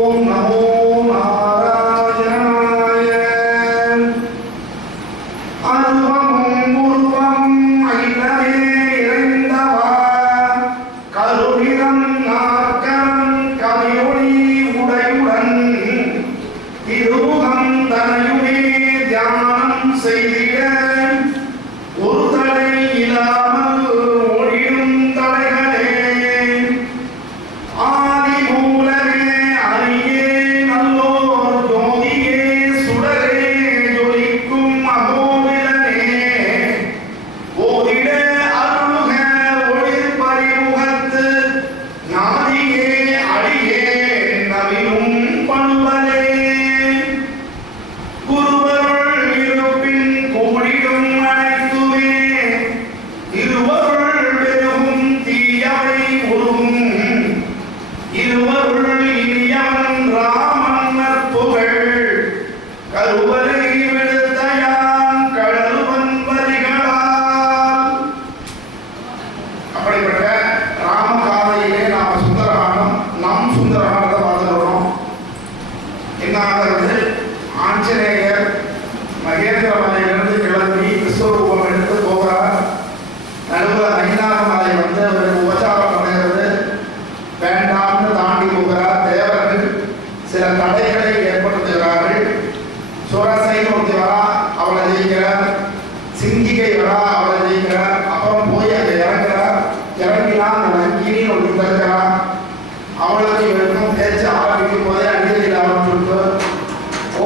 ஓம் நமோ நாராயணாய. அருவமும் உருவம் ஐலமே இறைந்தவா, கருவிதம் நாற்கரம் கவியொளி உடையுடன் இருமுகம் தனையுமே தியானம் செய்திட ஒரு தடை இல்லாமல் ஒழியும் தடைகளே. ஆதி மூலமே அரியே நல்லோர் ஜோதியே சுடரே ஜொலிக்கும் அகோபிலனே ஓதிட அருளுக ஒளிர் பரிமுகத்து நாதியே அடியே நவிலும் பண்பலே. குருவருள் இருப்பின் கூடிடும் அனைத்துமே இருவருள் பெருகும் தீயவை உருகும் இருவருள் இனியவன் ராமன் நற்புகழ் கருவலை விடுத்தயான் கடலுவன் வரிகளால். அப்படிப்பட்ட ராமகாதையிலே நாம் சுந்தரகாண்டம் நம் சுந்தரகாண்டத்தை பார்த்துக்கிறோம். என்ன ஆகிறது? ஆஞ்சநேயர் மகேந்திர மலையிலிருந்து கிளம்பி விஸ்வரூபம் எடுத்து போகிறார். நடுவில் ஐநாத மலை வந்து அவருக்கு உபச்சாரம் பண்ணுகிறது. வேண்டாம்னு தாண்டி போகிறார். தேவர்கள் சில தடைகளை ஏற்படுத்துகிறார்கள். சுரசைன்னு ஒருத்தி வரா, அவளை ஜெயிக்கிறார். சிங்கிகை வரா, அவளை ஜெயிக்கிறார். அப்புறம் போய் அங்கே இறங்குறார். இறங்கினா அந்த லங்கின்னு ஒருத்தி தடுக்கிறார். அவளுக்கு இவருக்கும் பேச்சு ஆரம்பிக்கும் போதே அடிக்கடி ஆரம்பிச்சுட்டு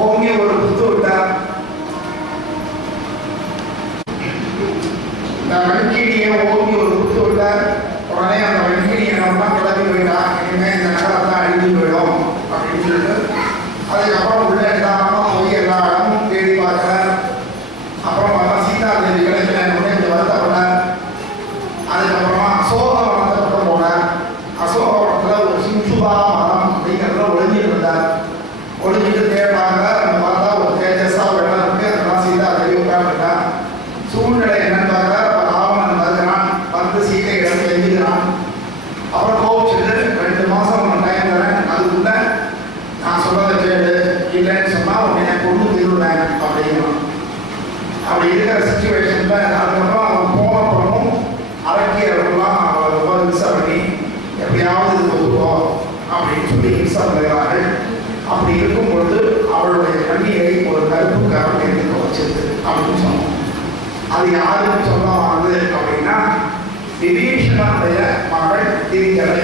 ஓங்கி ஒரு குத்து விட்டார். இந்த வெண்கிணியை ஓங்கி ஒரு குத்து விட்டார். உடனே அந்த வெண்கிணியை நம்ம கிளம்பி போயிட்டான். இனிமே இந்த நகரத்தை அழிஞ்சு போயிடும் அப்படின்னு சொல்லிட்டு அதுக்கப்புறம் உள்ள இல்லாம போய் எல்லா இடமும் தேடி பார்க்கிறார். அப்புறம் பார்த்தா சீதா தேவி கிடைக்கலன்னு இங்க வருத்தப்பட்டார். அதுக்கப்புறமா அசோகவனத்தை பக்கம் போனார். அசோகவனத்துல ஒரு சிம்சுபா மரம் அப்படிங்கிறதுல ஒளிஞ்சிட்டு இருந்தார். ஒளிஞ்சிட்டு தேடுறாங்க. நம்ம பார்த்தா ஒரு தேஜஸா வெள்ளம் இருக்கு. அதெல்லாம் சீதா தேவி உட்கார்ந்துட்டா. சூழ்நிலை என்னன்னு பார்க்கறார். ராவணன் வருகிறான். வந்து சீதையிடம் கெஞ்சுகிறான். அப்புறம் கோபிச்சுட்டு 2 மாசம் டைம் தரேன், அதுக்குள்ள நான் சொல்றதை கேளு, இல்லைன்னு சொன்னா உடனே கொண்டு திருடுறேன் அப்படிங்கிறான். அப்படி இருக்கிற சிச்சுவேஷன்ல அதுக்கப்புறம் அவன் போனப்புறமும் அரக்கியவர்கள்லாம் அவளை ரொம்ப ஹிம்சை பண்ணி எப்படியாவது இது ஒதுக்கும் அப்படின்னு சொல்லி ஹிம்சை பண்ணுகிறார்கள். அப்படி இருக்கும் பொழுது அவளுடைய கண்ணீரை ஒரு கருப்பு கரம் எடுத்து வச்சது அப்படின்னு சொன்னோம். அது யாருக்கு சொல்லவானது அப்படின்னா விபீஷணனுடைய மகள் திரிஜடை.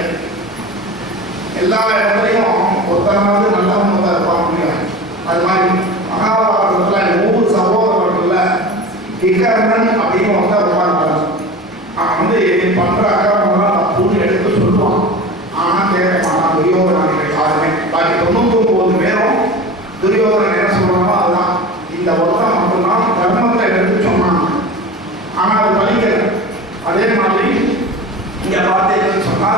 எல்லா இடத்துலையும் ஒருத்தனாவது நல்லவன் தான் இருப்பான் முடியும். அது மாதிரி மகாபாரதத்துல 100 சகோதரர்கள்ல விகர்ணன் அப்படின்னு ஒருத்தர் உருவாக்குறான். அவன் வந்து பண்ற அகரமெல்லாம் தப்புன்னு எடுத்து சொல்லுவான். ஆனா கேட்க மாட்டான் துரியோதனர்கள் யாருமே. பாக்கி 99 பேரும் துரியோதனன் என்ன சொல்றானோ அதுதான். இந்த ஒருத்தன் மட்டும்தான் தர்மத்தை எடுத்து சொன்னாங்க. ஆனா அது பலிக்கல. அதே மாதிரி இங்க பார்த்தீங்கன்னு சொன்னா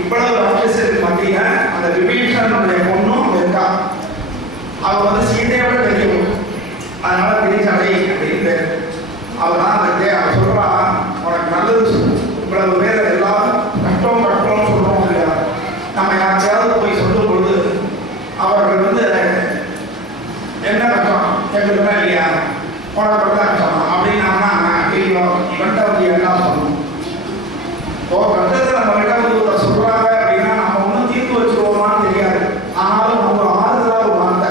இவ்வளவு ராட்சசருக்கு மத்திய அந்த விபீஷணனுடைய பொண்ணும் இருக்கா. அவ வந்து சீதையோட தெரியும். அதனால திரிஜடை அப்படின்னு அவதான் அவன் சொல்றா, உனக்கு நல்லது சொல்லு. இவ்வளவு பேர் எல்லாம் கஷ்டம் கஷ்டம்னு சொல்றோம் இல்லையா, நம்ம யாரையாவது போய் சொல்லும் பொழுது அவர்கள் வந்து என்ன கஷ்டம் கேட்குறதா இல்லையா, உனக்கு கஷ்டம் அப்படின்னா ஐயோ இவன்ட்ட வந்து எல்லாம் சொல்லணும். இப்போ கஷ்டத்தை நம்ம கிட்ட வந்து சொல்றாங்க அப்படின்னா நம்ம ஒன்றும் தீர்த்து வச்சுருவோமான்னு தெரியாது. ஆனாலும் நம்ம ஆறுதலாக ஒரு வார்த்தை,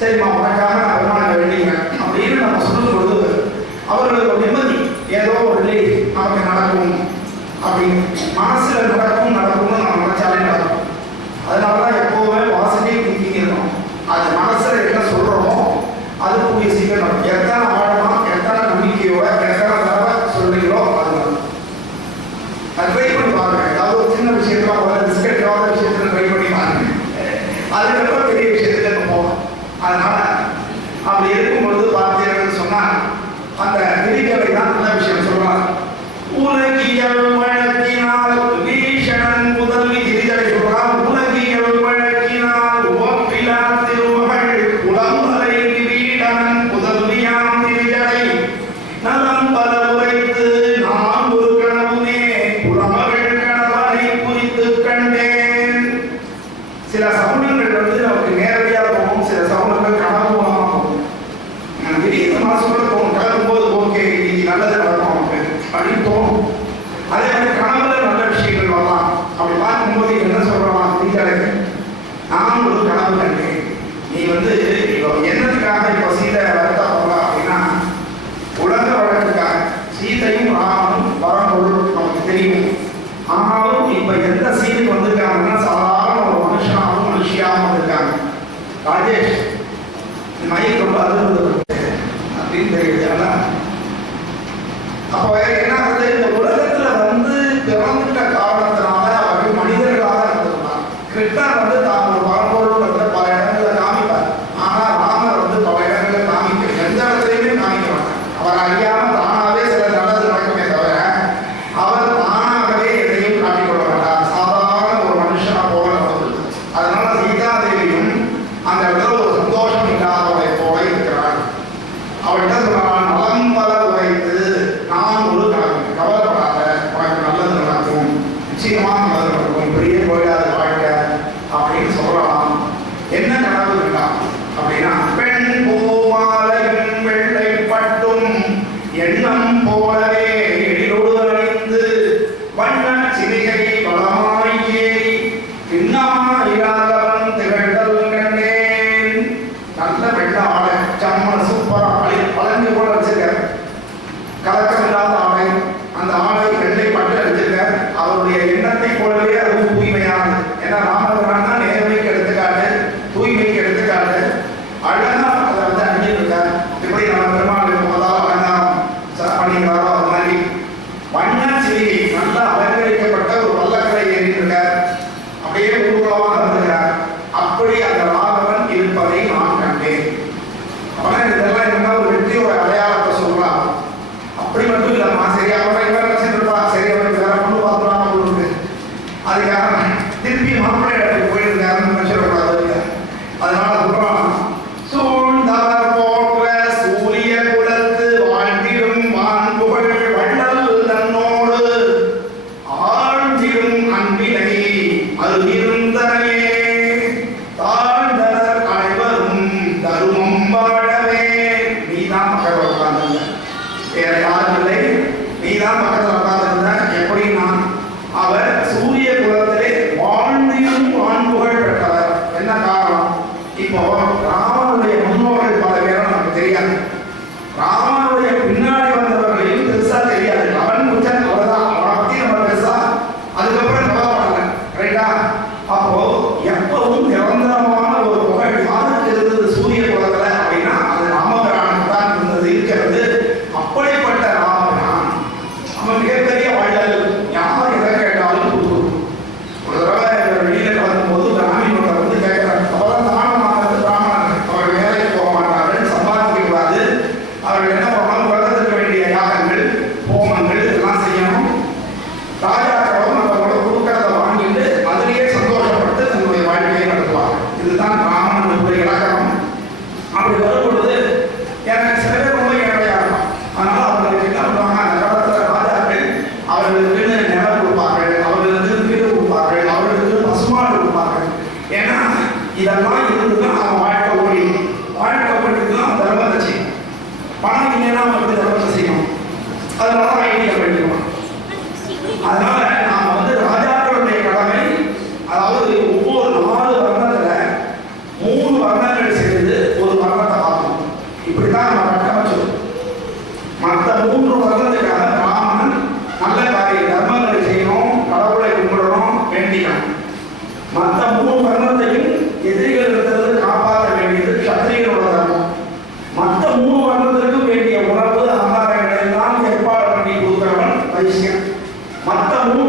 சரிம்மா உனக்காக நான் வருமானம் வேண்டிங்க அப்படின்னு நம்ம சொல்லும் பொழுது அவர்களுக்கு ஒரு நிம்மதி, ஏதோ ஒரு ரிலீஃப் நமக்கு நடக்கும் அப்படின்னு. மனசுல நடக்கும்னு நம்ம நினைச்சாலே நடக்கும். அதனாலதான் எப்போவுமே பாசிட்டிவ் திங்கிங் இருக்கும். அது மனசுல என்ன சொல்றோமோ அது கூடிய சீக்கிரம் நடக்கும். எத்தனை ஆழமா எத்தனை நம்பிக்கையோட எத்தனை தடவை சொல்றீங்களோ அதுதான். அது ட்ரை பண்ணி பாருங்க. ஏதாவது ஒரு சின்ன விஷயத்துல பிஸ்கெட் ஏதாவது விஷயத்துல ட்ரை பண்ணி பாருங்க. அதுக்கப்புறம் பெரிய விஷயத்துல நம்ம போகலாம். அதனால அப்படி இருக்கும் பொழுது பார்த்தீங்கன்னு சொன்னா அந்த திரிஜடை தான் நல்ல விஷயம் சொல்றாங்க. உலகியல் வழக்கினால் விபீஷணன் முதல்வி திரிஜடை சொல்றான். உலகியல் வழக்கினால் உவப்பிலா திருமகள் புலம்பலை விபீஷணன் புதல்வியாம் திரிஜடை நலம் பல உரைத்து நான் ஒரு கனவுமே புலமகள் கணவனை குறித்து கண்டேன். சில சமூகங்கள் வந்து ராஜேஷ் மைக் ரொம்ப அனுபவப்பட்டு அப்படின்னு தெரியுது. ஆனால் அப்போ என்ன ஆகுது, இந்த உலகத்துல வந்து பிறந்துட்ட காரணத்தினால அவர்கள் மனிதர்களாக இருந்திருந்தார். கிருஷ்ணர் வந்து தான் ஒரு பரம்பொருள் வந்து பல இடங்களை காமிப்பார். ஆனா ராமர் வந்து பல இடங்களை காமிக்க எந்த இடத்துலையுமே காமிக்க மாட்டார். அவர் அறியாம தானாவே சில நல்லது நடக்குமே தவிர அவர் தானாகவே எதையும் காட்டிக்கொள்ள மாட்டார். சாதாரண ஒரு மனுஷனை போல நடந்தது. அதனால சீதாதேவியும் அந்த இடத்துல ஒரு சந்தோஷம் இல்லாதவரை போல இருக்கிறார். அவர்கிட்ட சொல்றான், நலம் பல உரைத்து நான் ஒரு கவலைப்படாத, உனக்கு நல்லது நடக்கும், நிச்சயமா நல்லது நடக்கும், பெரிய போயிடாத வாழ்க்கை அப்படின்னு சொல்லலாம். என்ன கனவு வேண்டாம் அப்படின்னா, பெண் பூமாலையும் வெள்ளை பட்டும் எண்ணம் போலவே எழிலோடு அணிந்து வண்ண சிவிகை வளமாய் ஏறி பின்னாயிராதவன் திகழ்தல் கண்டேன். நல்ல வெள்ள ஆடை, செம்ம சூப்பரா பழஞ்சு போல வச்சிருக்க, கலக்கம் இல்லாத ஆடை, அந்த ஆடை வெள்ளை பட்டு அடிச்சிருக்க. அவருடைய எண்ணத்தை போலவே அது தூய்மையானது. ஏன்னா ராமபிரான் தான் நேர்மைக்கு எடுத்துக்காட்டு, தூய்மைக்கு எடுத்துக்காட்டு. அழகா அதை வந்து அணிஞ்சிட்டு இருக்க. இப்படி நம்ம பெருமாள் முதலாக அலங்காரம் பண்ணிக்கிறாரோ அது மாதிரி வண்ண சிவிகை நல்லா அலங்கரிக்கப்பட்ட ஒரு பல்லக்கரை ஏறி இருக்க, அப்படியே ஊர்வலமாக இருந்திருக்கிறார். அப்படி அந்த ராகவன் இருப்பதை நான் கண்டேன். அப்படின்னா இதெல்லாம் என்ன ஒரு வெற்றியோட அடையாளத்தை சொல்லலாம். அப்படி மட்டும் இல்லம்மா, சரி அவரை இவரை சென்றுப்பா, சரி அவருக்கு வேற பொண்ணு பார்த்துலாம் இருக்கு, அதுக்காக திருப்பி மாப்பிள்ளை இடத்துக்கு போயிருக்காருன்னு நினைச்சிடக்கூடாது. அதனால சொல்றான், சூழ்ந்தவர் போன்ற சூரிய குலத்து வாழ்ந்திடும் வான்புகழ் வள்ளல் தன்னோடு ஆழ்ந்திடும் அன்பினை அருகிருந்தனே தாழ்ந்தனர் அனைவரும் தருமம் வாழவே. நீதான் மக்கள் உட்கார்ந்து, வேற யாரும் இல்லை, நீதான் பக்கத்தில் உட்கார்ந்திருந்த. எப்படின்னா அவர் சூரிய குலத்திலே வாழ்ந்திடும் வான்புகழ் பெற்றவர். என்ன காரணம்? இப்போ ராமனுடைய முன்னோர்கள் பல பேரும் நமக்கு தெரியாது, ராமனுடைய பின்னாடி வந்தவர்களையும் பெருசா தெரியாது. அவன் உச்சன் அவ்வளவுதான், அவனை பத்தி நம்ம பெருசா அதுக்கப்புறம் கவலைப்படல. ரைட்டா? அப்போ எப்பவும் நிரந்தரமான ஒரு புகழ் யாருக்கு இருந்தது சூரிய குலத்துல அப்படின்னா அது ராமபிரானுக்கு தான் இருந்தது, இருக்கிறது. அப்படிப்பட்ட ராமபிரான் அவன் மிகப்பெரிய வள்ளல், யார் எதை கேட்டாலும் கொடுக்கும். ஒரு தடவை வெளியில கலக்கும் போது பிராமணோட வந்து கேட்கிறார், அவரை தானமானது பிராமணன், அவர் வேலைக்கு போக மாட்டார்கள், சம்பாதிக்க கூடாது, அவர்கள் என்ன பண்ணாலும் உலகத்திற்கு வேண்டிய யாகங்கள் ஹோமங்கள் இதெல்லாம் செய்யணும். ராஜாக்களும் நம்மளோட கொடுக்கறத வாங்கிட்டு அதிலேயே சந்தோஷப்பட்டு தன்னுடைய வாழ்க்கையை நடத்துவாங்க. இதுதான் ராமனுடைய இலக்கணம். அப்படி வரும்பொழுது எனக்கு சில பேர் ரொம்ப ஏழையா இருக்கும். அதனால அவர்களுக்கு என்ன பண்ணுவாங்க, அந்த காலத்துல ராஜாக்கள் அவர்களுக்கு நிலம் கொடுப்பார்கள், அவர்களுக்கு வீடு கொடுப்பார்கள், அவர்களுக்கு பசுமாடு கொடுப்பார்கள். ஏன்னா இதெல்லாம் இருந்துதான் அவன் வாழ்க்கை ஓடி, வாழ்க்கை ஓடிட்டுதான் தர்மத்தை செய்யும். பணம் இல்லைன்னா அவனுக்கு தர்மத்தை செய்யணும். அதனால ஐடியா பண்ணிடுவான். அதனால நாம வந்து ராஜாக்களுடைய கடமை, அதாவது ஒவ்வொரு 4 வர்ணத்துல 3 வர்ணங்கள் சேர்ந்து ஒரு வர்ணத்தை பார்க்கணும். இப்படிதான் நம்ம கட்டமைச்சோம். மற்ற 3 வர்ணத்துக்காக ராமன் நல்ல காரிய தர்மங்களை செய்யணும், கடவுளை கும்பிடணும், வேண்டிக்கணும். மற்ற 3 வர்ணத்தையும் எதிரிகளிடத்திலிருந்து காப்பாற்ற வேண்டியது சத்திரியனோட தர்மம். மற்ற 3 வர்ணத்திற்கும் வேண்டிய உணவு ஆகாரங்களை எல்லாம் ஏற்பாடு பண்ணி கொடுக்கிறவன் வைசியன். மற்ற 3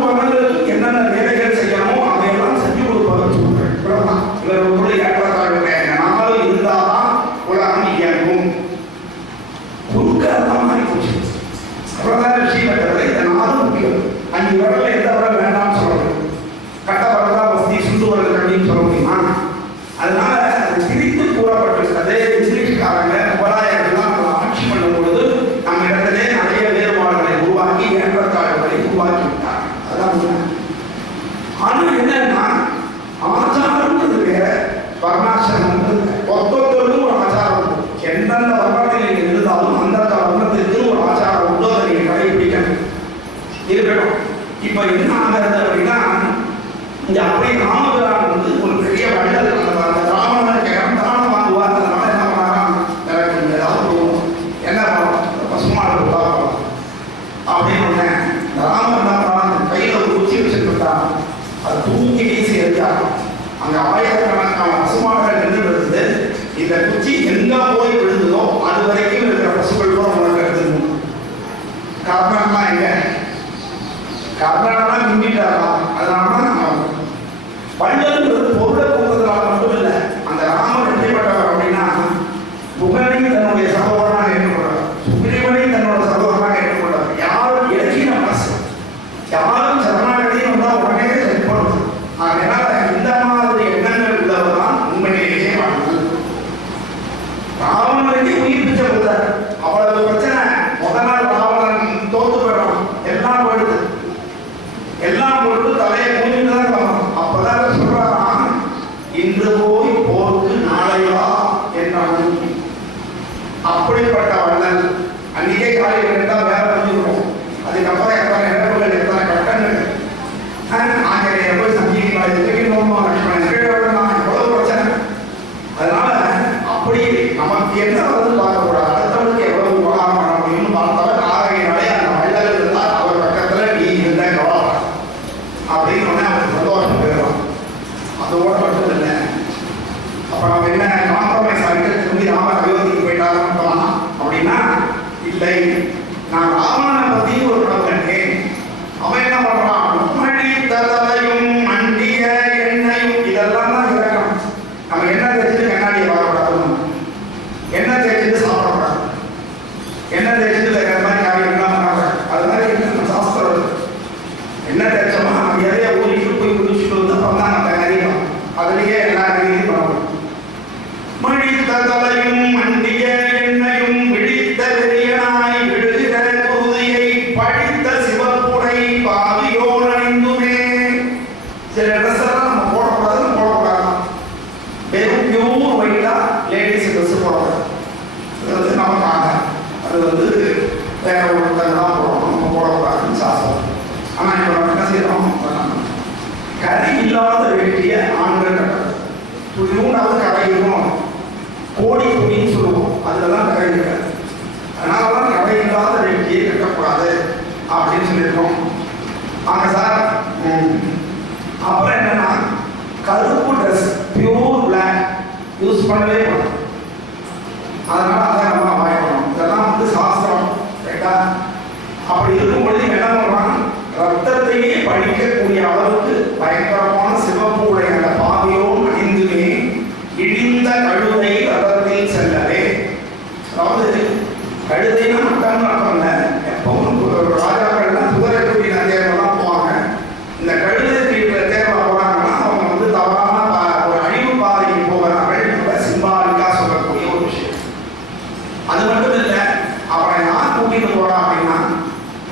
போய் போருக்கு நாளையா என்றான். அப்படிப்பட்ட வள்ளல் அன்றைக்கே காலையில் இருந்தால் வேலை முடிஞ்சிருக்கும். அதுக்கப்புறம் எத்தனை இழப்புகள், எத்தனை கட்டங்கள். ஆங்கிலேய போய் சந்திக்கலாம், எதுக்கணும் லட்சுமணன் எவ்வளவு பிரச்சனை. அதனால அப்படி நமக்கு என்ன வந்து பார்க்கக்கூடாது, அடுத்தவனுக்கு எவ்வளவு உபகாரம் பண்ண முடியும்னு பார்த்தவன் ஆகையினாலே அந்த வள்ளல் இருந்தால் அவர் பக்கத்துல நீ இருந்த கவலை அப்படின்னு சொன்ன அவருக்கு சந்தோஷம் பெறுவான். அதோட மட்டும் இல்லை, அப்ப நம்ம என்ன காம்ப்ரமைஸ் ஆகிட்டு திரும்பி ராமர் அயோத்திக்கு போயிட்டாருன்னு அப்படின்னா இல்லை. நான் ராவணனை பத்தி ஒரு படம் கண்டேன். அவன் என்ன பண்றான், மும்மடி தலையும் மண்டிய எண்ணெயும் இதெல்லாம் தான் இறக்கணும். நம்ம எண்ணெய் தேய்ச்சிட்டு கண்ணாடியை வரக்கூடாது, எண்ணெய் தேய்ச்சிட்டு சாப்பிடக்கூடாது, எண்ணெய் தேய்ச்சிட்டு வேற மாதிரி காரியங்கள்லாம் பண்ணக்கூடாது. அது மாதிரி நம்ம சாஸ்திரம் எண்ணெய் தேய்ச்சோமா நம்ம எதைய ஊறிட்டு போய் குடிச்சுட்டு வந்து அப்புறம் தான் நம்ம அறியணும். அதுலேயே எல்லா காரியத்தையும் பண்ணணும். மடி தலையும் மண்டிய எண்ணெயும் விழித்த வெறியனாய் விடுகிற குருதியை படித்த சிவப்புடை பாவியோன் அணிந்துமே. சில ட்ரெஸ் எல்லாம் நம்ம போடக்கூடாதுன்னு போடக்கூடாது. வெறும் பியூர் ஒயிட்டா லேடிஸ் ட்ரெஸ் போடக்கூடாது. அது வந்து நமக்காக, அது வந்து வேற ஒருத்தர் தான் போடணும், நம்ம போடக்கூடாதுன்னு சாஸ்திரம். ஆனால் இப்போ நம்ம என்ன செய்யறோம், கரை இல்லாத வேட்டிய ஆண்கள் கட்டுறது. துணியூடாவது கரை இருக்கும், கோடி துணின்னு சொல்லுவோம், அதுலதான் கரை இருக்காது. அதனாலதான் கரை இல்லாத வேட்டியை கட்டக்கூடாது அப்படின்னு சொல்லியிருக்கோம். ஆங்க சார். அப்புறம் என்னன்னா கருப்பு ட்ரெஸ் பியூர் பிளாக் யூஸ் பண்ணவே மாட்டோம். அதனால அதை நம்ம அவாய்ட் பண்ணணும். இதெல்லாம் வந்து சாஸ்திரம் ரைட்டா. அப்படி இருக்கும் பொழுது என்ன பண்றாங்க, ரத்தத்தையே படிக்கக்கூடிய அளவுக்கு பயங்கரமான சிவப்பு உடைய அந்த பாவியோடு அணிந்துமே இடிந்த கழுதை ரதத்தில் செல்லவே. அதாவது கழுதைனா மட்டம் அர்த்தம் இல்லை. எப்பவும் ராஜாக்கள்லாம் குதிரை கூட்டின தேர்வெல்லாம் போவாங்க. இந்த கழுதை தீட்டுல தேர்வா போறாங்கன்னா அவங்க வந்து தவறான ஒரு அழிவு பாதைக்கு போகிறார்கள். சிம்பாலிக்கா சொல்லக்கூடிய ஒரு விஷயம். அது மட்டும் இல்லை, அவரை யார் கூட்டிட்டு போறா அப்படின்னா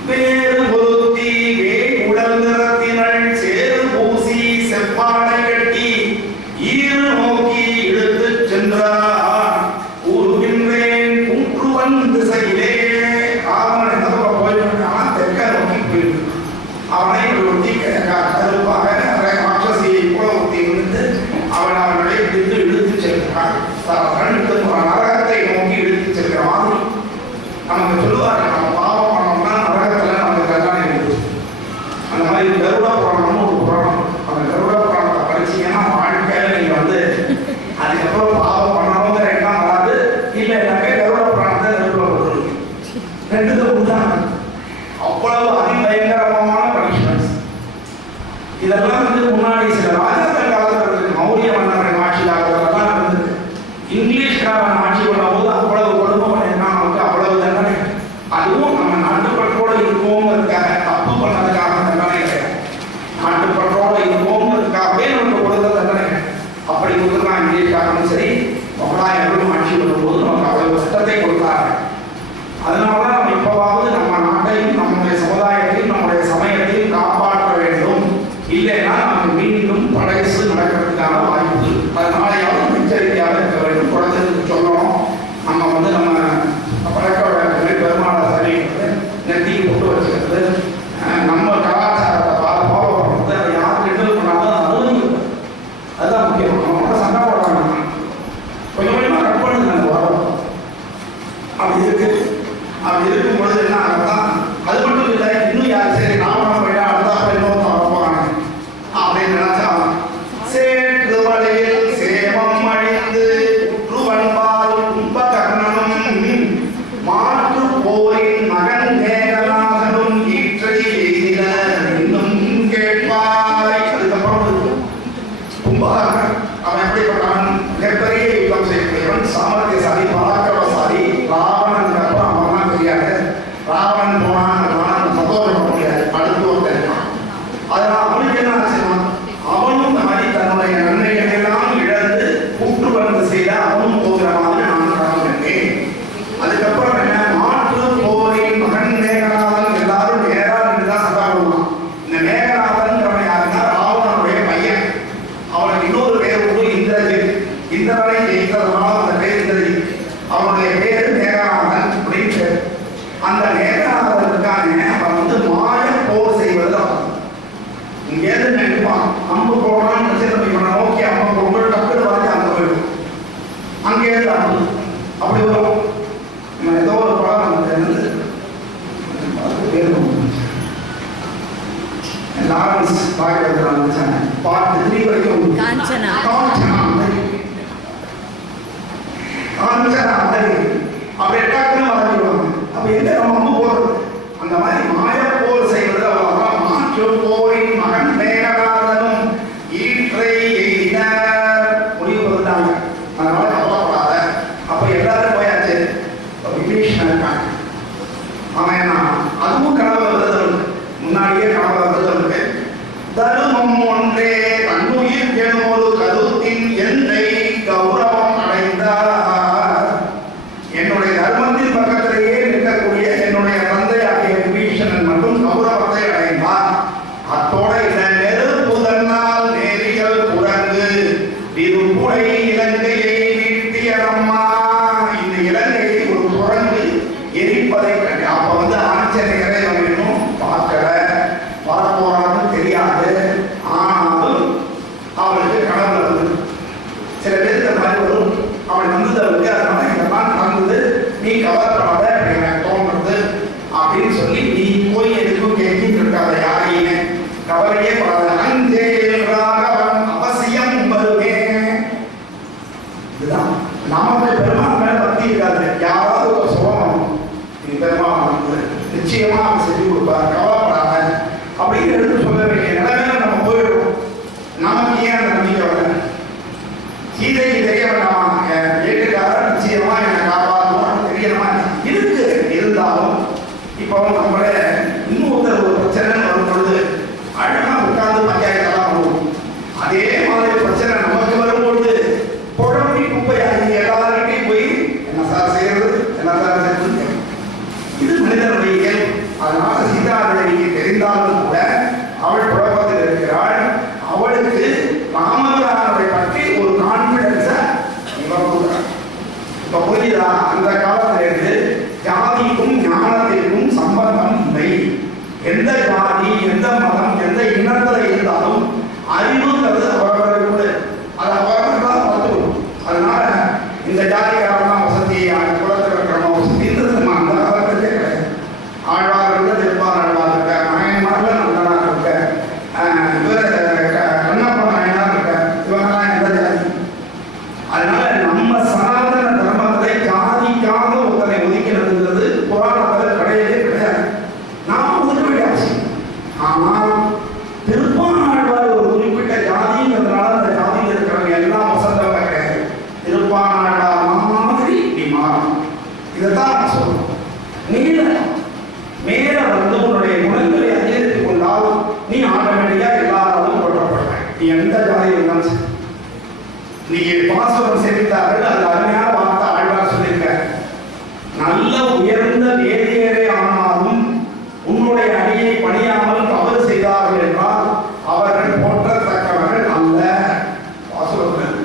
வேறு பொருத்தி உடல் நிறத்தினள் சேறு பூசி செவ்வாடை கட்டி ஈரு நோக்கி இழுத்து சென்றார். கூறுகின்றேன் கூற்றுவன் திசையிலே. ராவணன் என்ன போயிருக்கான், தெற்க நோக்கி போயிருக்கு. அவனை ஒருத்தி கருப்பாக ராட்சசியை கூட ஒருத்தி இருந்து அவன் அவனுடைய விட்டு இழுத்து செல்கிறான். நரகத்தை நோக்கி இழுத்து செல்கிற மாதிரி நமக்கு சொல்லுவார்கள். நம்ம பாவம் பண்ணோம்னா நரகத்தில் நமக்கு கல்யாணம் இருக்குது. அந்த மாதிரி கருட புராணம்னு ஒரு புராணம். அந்த கருட புராணத்தை படிச்சீங்கன்னா வாழ்க்கையில நீங்க வந்து அதுக்கப்புறம் பாவம் பண்ணணுங்கிற எண்ணம் வராது. இல்லை எல்லாமே கருட புராணத்தை நெருப்பில் கொடுத்துருங்க. ரெண்டுக்கும் உண்டான அவ்வளவு அதிபயங்கரமான பனிஷ்மெண்ட்ஸ். இதெல்லாம் வந்து முன்னாடி சில ராஜாக்கள் காலத்தில் இருந்தது. மௌரிய மன்னர்கள் ஆட்சி காலத்துலலாம் இருந்தது. இங்கிலீஷ்காரன் இந்திரனை ஜெயித்ததுனால அந்த பேர் இந்திரஜி. அவனுடைய பேரு மேகநாதன் அப்படின்னு பேர். அந்த மேகநாதனுக்கான அவன் வந்து மாய போர் செய்வது அவன். இங்கேருந்து நினைப்பான், அம்பு போடுறான்னு இவனை நோக்கி அம்பு போடும்போது டக்குனு வரைக்கும் அங்கே போயிடும். அங்கேருந்து அம்பு அப்படி வரும். ஏதோ ஒரு படம் வந்து லாரன்ஸ் பாக்கிறதுனால பார்ட் 3 வரைக்கும் காஞ்சனா அப்படி டக்குன்னு வரைஞ்சிடுவாங்க. அப்ப எந்த நம்ம அம்பு போடுறது அந்த மாதிரி மாய போர் செய்வது அவ்வளவுதான். மாற்று போரின் மகன் மேகநாதனும் ஈற்றை முடிவு கொடுத்தாங்க. அதனால கவலைப்படாத. அப்ப எல்லாரும் போயாச்சு. விபீஷணன் இருக்காங்க. அவன் என்ன அதுவும் கனவு வருது, முன்னாடியே கனவு வருது. தருமம் ஒன்றே தன்னுயிர் கேளோடு கருத்தின் என்னை கௌரவம் அடைந்தார். என்னுடைய தர்மத்தின் பக்கத்திலேயே இருக்கக்கூடிய என்னுடைய தந்தையாகிய விபீஷணன் மட்டும் கௌரவத்தை அடைந்தார். அத்தோட இந்த நெருப்புதனால் நேரியல் குரங்கு திருப்புடை இலங்கையை வீழ்த்தியதம்மா. இந்த இலங்கையை ஒரு குரங்கு எரிப்பதை கண்டு அப்ப வந்து ஆஞ்சநேயரை இன்னும் பார்க்கல, வரப்போறான்னு தெரியாது. ஆனாலும் அவனுக்கு கனவு வருது. சில பேருக்கு மாதிரி வரும், அவன் வந்ததற்கு அதனால இதெல்லாம் நடந்தது, நீ கவலைப்படாத எனக்கு தோன்றது அப்படின்னு சொல்லி நீ போய் எதுக்கும் கேட்கிட்டு இருக்காத யாரையுமே. கவலையே படாத. அஞ்சேராகவன் அவசியம் வருவேன். இதுதான் நமக்கு பெருமாள் மேல பக்தி இருக்காது. யாராவது ஒரு சோகம் நீ பெருமாள் நிச்சயமா அவன் செஞ்சு கொடுப்பார், கவலைப்படாத அப்படின்னு எடுத்து சொல்ல வேண்டிய நிலைமையில நம்ம போயிடுவோம். நமக்கு ஏன் அந்த நம்பிக்கை வரல? சீதைக்கு தெரிய வேண்டாமா? ஏற்றுக்காரர் நிச்சயமா என்னை காப்பாற்றுவான்னு தெரியணுமா? இருக்கு. இருந்தாலும் இப்போ நம்மள இன்னொருத்தர் ஒரு பிரச்சனை வரும் பொழுது அழகா உட்கார்ந்து பஞ்சாயத்தெல்லாம் வரும். அதே மாதிரி பிரச்சனை நமக்கு வரும் பொழுது குழம்பி குப்பையாகி எல்லாருக்கிட்டையும் போய் என்ன சார் செய்யறது, என்ன சார் செய்யறது. இது மனிதனுடைய இயல்பு. அதனால சீதாதேவிக்கு தெரிந்தாலும் கூட அவள் குழப்பத்தில் இருக்கிறாள். அவளுக்கு ராமபிரானை பற்றி ஒரு கான்பிடன்ஸை இவன் கொடுக்குறாள். இப்ப புரியுதா? அந்த காலத்திலிருந்து ஜாதிக்கும் ஞானத்திற்கும் சம்பந்தம் இல்லை. எந்த ஜாதி, எந்த மதம், எந்த இனத்துல இருந்தாலும் அறிவுங்கிறது அவர்களுக்கு அதை அவர்கள் தான் பார்த்துக்கணும். அதனால இந்த ஜாதிக்காரன் வசதி, குலத்தில் இருக்கிறவங்க வசதின்றது அந்த காலத்திலே கிடையாது. ஆழ்வார்கள் திருப்பார் ஆழ்வார் இருக்க, மகன்மார்கள் நந்தனார் இருக்க, கண்ணப்ப நாயனார் இருக்க, இவங்கெல்லாம் எந்த ஜாதி. அதனால நம்ம சனாதன தர்மத்தை ஜாதிக்காக ஒருத்தனை ஒதுக்கினதுங்கிறது புராணத்தில் கிடையவே கிடையாது. நாம் ஒதுக்க வேண்டிய அவசியம். ஆனால் திருப்பானாழ்வார் ஒரு குறிப்பிட்ட ஜாதிங்கிறதுனால அந்த ஜாதியில் இருக்கிறவங்க எல்லாம் வசந்தவங்க கிடையாது. திருப்பானாழ்வார் மாதிரி நீ மாறும். இதைத்தான் நான் சொல்றோம். மேல வந்து உன்னுடைய குணங்களை அதிகரித்துக் கொண்டால் நீ ஆட்டோமேட்டிக்கா எல்லாராலும் கொல்லப்படுற. நீ எந்த ஜாதியில் இருந்தாலும் சரி. நீ பாசுரம் சேமித்தார்கள், அது அருமையான வார்த்தை ஆழ்வார் சொல்லியிருக்க. நல்ல உயர்ந்த வேதியரே ஆனாலும் உன்னுடைய அடியை பணியாமல் தவறு செய்தார்கள் என்றால் அவர்கள் போற்றத்தக்கவர்கள் அல்ல. பாசுரத்தில்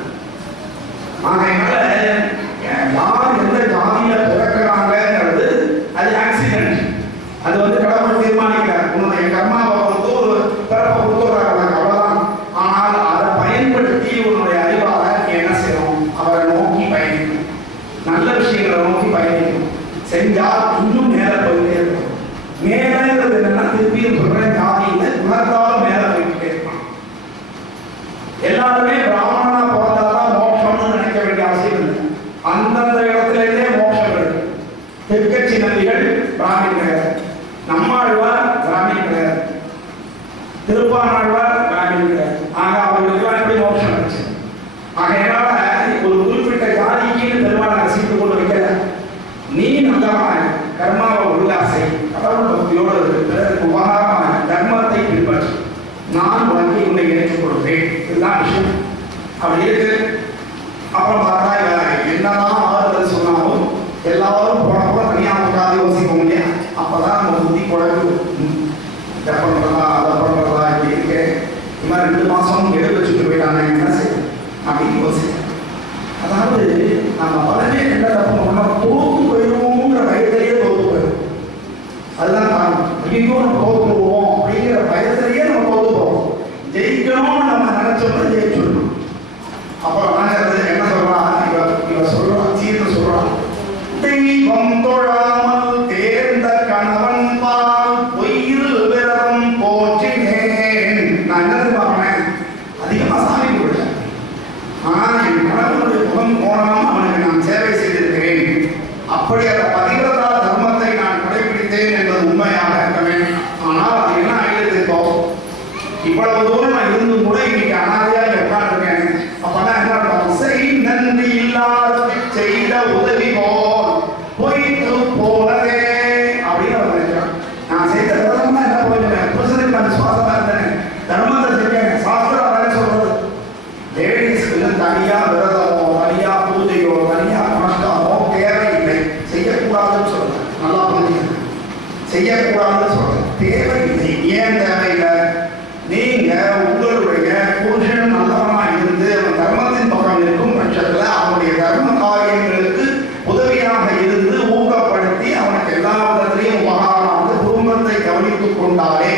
அதனால யார் எந்த ஜாதியில பிறக்கிறாங்கிறது அது ஆக்சிடென்ட். அது வந்து கடவுள் தீர்மானிக்கிறார். உன்னுடைய கர்மாவை பொறுத்து ஒரு பிறப்பை கொடுத்துறாங்க, அவ்வளவுதான். ஆனால் அதை பயன்படுத்தி உன்னுடைய அறிவால என்ன செய்யணும்? அவரை நோக்கி பயணிக்கணும், நல்ல விஷயங்களை நோக்கி பயணிக்கணும். செஞ்சால் இன்னும் மேல போயிட்டே இருக்கும். மேலங்கிறது என்னன்னா திருப்பியும் சொல்றேன், ஜாதியில உணர்ந்தாலும் மேல போயிட்டே இருப்பான். எல்லாருமே பிராமணனா பிறந்தாதான் மோட்சம்னு நினைக்க வேண்டிய அவசியம் இல்லை. அந்தந்த இடத்திலேயே மோட்சம் இருக்கு. தெற்கட்சி நதிகள் பிராமணர்கள், நம்மாழ்வார் பிராமணர்கள், திருப்பானாழ்வார் பிராமணர்கள். ஆக அவர்களுக்கு எப்படி மோட்சம் இருந்துச்சு? ஆகையினால ஒரு குறிப்பிட்ட ஜாதிக்கு பெருமாள் ரசித்து கொண்டு வைக்கல. நீ நல்லமான கர்மாவை உல்லாசை கடவுள் பக்தியோடு பிறருக்கு உபகாரமான தர்மத்தை பின்பற்றி நான் உனக்கு உன்னை இணைத்துக் கொடுப்பேன். இதுதான் விஷயம். அப்படி இருக்கு. அப்புறம் பார்த்தா என்னதான் ஆறுதல் சொன்னாலும் எல்லாரும் போனப்போ தனியாக உட்காந்து யோசிக்க முடியாது. அப்பதான் நம்ம புத்தி குழம்பு இதை பண்றதா அதை பண்றதா இப்படி இருக்கு. இது மாதிரி 2 மாசம் எடுத்து வச்சுட்டு போயிட்டாங்க, என்ன செய்யும் அப்படின்னு யோசிக்க. அதாவது நம்ம பலனே என்ன தப்பு தோத்து போயிடுவோங்கிற பயத்திலேயே தோத்து போயிடும். அதுதான் காரணம். ஐயோ நம்ம தோத்துருவோம் அப்படிங்கிற பயத்திலேயே நம்ம தோத்து போவோம். ஜெயிக்கணும்னு நம்ம நினைச்சோம்னா ஜெயிச்சிடணும். அப்புறம் என்ன சொல்றான், இவ சொல்றான், சீர்னு சொல்றான், தெய்வம் தொழாமல் தேர்ந்த கணவன் பால் பொய்யில் விரதம் போற்றினேன். நான் என்ன பார்ப்பேன், அதிகமா சாமி கொடுத்தேன், ஆனா என் கணவனுடைய முகம் போனாமல் அவனுக்கு நான் சேவை செய்திருக்கிறேன். அப்படி அந்த பதிவிரதா தர்மத்தை நான் கடைபிடித்தேன் என்பது உண்மையாக இருக்கவே. ஆனால் அது என்ன ஆகிடுது, இப்போ இவ்வளவு தூரம் நான் இருந்து கூட இன்னைக்கு அனாதையாக உட்கார்ந்துருக்கேன். அப்பதான் என்ன பண்ணுவோம், செய் நன்றி இல்லாத செய்த உதவி போல் பொய்த்து போனதே அப்படின்னு அவர் நினைக்கிறான். நான் செய்த விரதம் தான் என்ன போயிருந்தேன், புருஷனுக்கு நான் சுவாசமா இருந்தேன், தர்மத்தை செஞ்சேன். சாஸ்திரம் அதானே சொல்றது, லேடிஸ்க்கு தனியா விரதமோ தனியா பூஜையோ தனியா நமஸ்காரமோ தேவையில்லை, செய்யக்கூடாதுன்னு சொல்றேன். நல்லா புரிஞ்சுக்க, செய்யக்கூடாதுன்னு சொல்றேன், தேவையில்லை. ஏன் தேவையில்லை, நீங்க உங்களுடைய புருஷன் நல்லவனா இருந்து அவன் தர்மத்தின் பக்கம் இருக்கும் பட்சத்துல அவனுடைய தர்ம காரியங்களுக்கு உதவியாக இருந்து ஊக்கப்படுத்தி அவனுக்கு எல்லா விதத்திலையும் உபகாரமாக குடும்பத்தை கவனித்துக் கொண்டாலே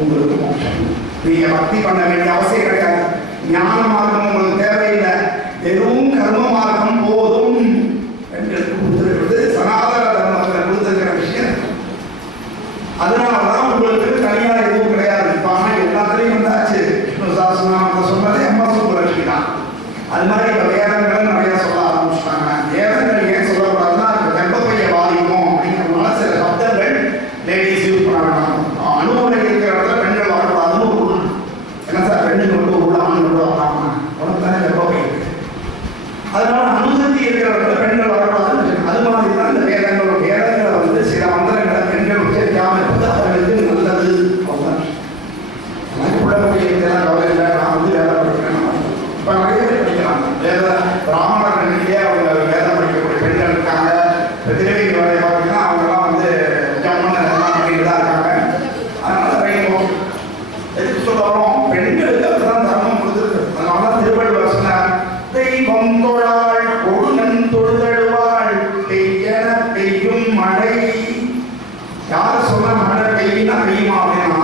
உங்களுக்கு மோட்சம். நீங்க பக்தி பண்ண வேண்டிய அவசியம் கிடையாது, ஞான மார்க்கம் உங்களுக்கு தேவையில்லை, வெறும் கர்ம மார்க்கம் போதும் என்று கொடுத்திருக்கிறது சனாதன தர்மத்தில் கொடுத்திருக்கிற விஷயம். அதனாலதான் உங்களுக்கு தனியா எதுவும் கிடையாது. இப்ப ஆனா எல்லாத்திலையும் வந்தாச்சு. விஷ்ணு சொன்னதே அம்மா சுப்புலட்சுமி தான். அது மாதிரி இப்ப வேதங்கள் நிறைய சொல்ல ஆரம்பிச்சுட்டாங்க. வேதங்கள் ஏன் சொல்லக்கூடாதுன்னா அது கர்ப்பப்பையை பாதிக்கும் அப்படிங்கிறதுனால சில சப்தங்கள் லேடிஸ் யூஸ் பண்ண வேண்டாம். அனுமதி இருக்கிற இடத்துல பெண்கள் வரக்கூடாதுன்னு ஒரு ரூல். என்ன சார், பெண்ணுக்கு மட்டும் உள்ள ஆண் மட்டும் வரலாமா, உனக்கு தானே கர்ப்பப்பை இருக்கு, அதனால அனுமதி இருக்கிற இடத்துல பெண்கள் வரக்கூடாதுன்னு. அது மாதிரி தான் இந்த வேதங்களை வந்து சில மந்திரங்களை பெண்கள் உச்சரிக்காம இருப்பது அவர்களுக்கு நல்லது. எனக்கு உடம்புலாம் கவலை இல்லை, நான் வந்து வேலை படிக்கிறேன். இப்போ நிறைய பேர் படிக்கிறாங்க வேத பிராமணர்களே, அவங்க வேதம் படிக்கக்கூடிய பெண்கள் இருக்காங்க. திருவேணி வேலையை பார்த்தீங்கன்னா அவங்கெல்லாம் வந்து ஜம்மன் எல்லாம் பண்ணிட்டு தான் இருக்காங்க. அதனால எதுக்கு சொல்றோம், பெண்களுக்கு அதுதான் தர்மம் கொடுத்துருக்கு. அதனால திருவள்ளுவர் சொன்னார், தெய்வம் தொழாள் கொடுநன் தொழுதழுவாள் பெய்யன பெய்யும் மழை. யார் சொன்னா மழை பெய்யினா பெய்யுமா அப்படின்னா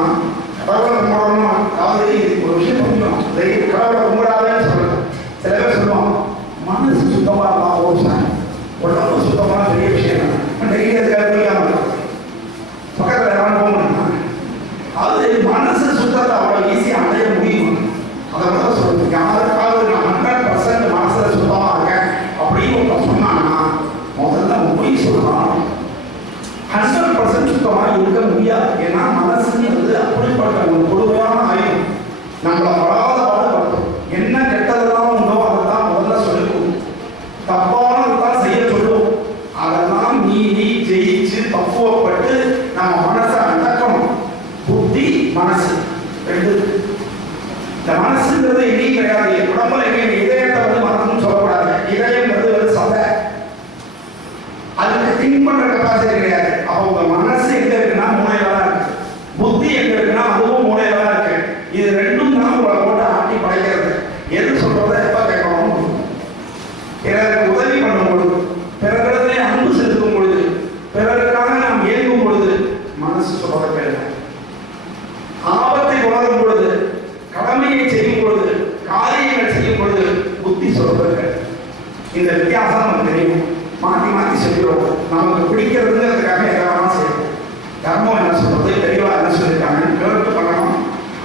கடவுளை கும்பிடணும். அதாவது ஒரு விஷயம் புரியும், கடவுளை கும்பிடாதேன்னு சொல்றது. சில பேர் சொல்லுவாங்க மனசு சுத்தமா இருந்தா ஓசாங்க, உடம்பு சுத்தமான பெரிய விஷயம். டெய்லி அதுக்காக பக்கத்தில் யாரும் போக முடியுமா? அது மனசு சுத்தத்தை அவ்வளோ ஈஸியாக அடைய முடியும். அதை கூட சொல்றது, யாருக்காவது நான் 100% மனசுல சுத்தமா இருக்கேன் அப்படின்னு சொன்னாங்கன்னா முதல்ல போய் சொல்றான். 100% சுத்தமாக இருக்க முடியாது. ஏன்னா மனசுங்கிறது அப்படிப்பட்ட ஒரு பொதுவான ஆயுதம். நம்மளை வராத பாடுபடும். என்ன கெட்டதெல்லாம் உண்டோ அதெல்லாம் முதல்ல சொல்லிக்கும், தப்பானதான் செய்ய சொல்லும். அதெல்லாம் மீறி ஜெயிச்சு பக்குவப்பட்டு நம்ம மனசை அடக்கணும். புத்தி மனசு ரெண்டு. இந்த மனசுங்கிறது எங்கேயும் கிடையாது. உடம்புல எங்க இதயத்தை வந்து மனசுன்னு சொல்லக்கூடாது. இதயம் வந்து சதை, அதுக்கு திங்க் பண்ற கெப்பாசிட்டி கிடையாது. அப்போ உங்க மனசு எங்க இருக்குன்னா மூளையில தான் இருக்கு, புத்தி எங்க இருக்குன்னா அதுவும் மூளையில தான் இருக்கு. இது ரெண்டும் தான் உங்களை போட்டு ஆட்டி படைக்கிறது. எது சொல்றத எப்ப கேட்கணும், பிறருக்கு உதவி பண்ணும் பொழுது, பிறரிடத்திலே அன்பு செலுத்தும் பொழுது, பிறருக்காக நாம் இயங்கும் பொழுது மனசு சொல்றத கேட்க, ஆபத்தை உணரும் பொழுது, கடமையை செய்யும் பொழுது, காரியங்கள் செய்யும் பொழுது புத்தி சொல்றது. இந்த வித்தியாசம் நமக்கு தெரியும். மாற்றி மாற்றி சொல்லிடுவோம். நமக்கு பிடிக்கிறதுங்கிறதுக்காக எல்லாம் செய்யணும். தர்மம் என்ன சொல்றது, தெளிவா என்ன சொல்லியிருக்காங்க கேட்டு பண்ணணும்.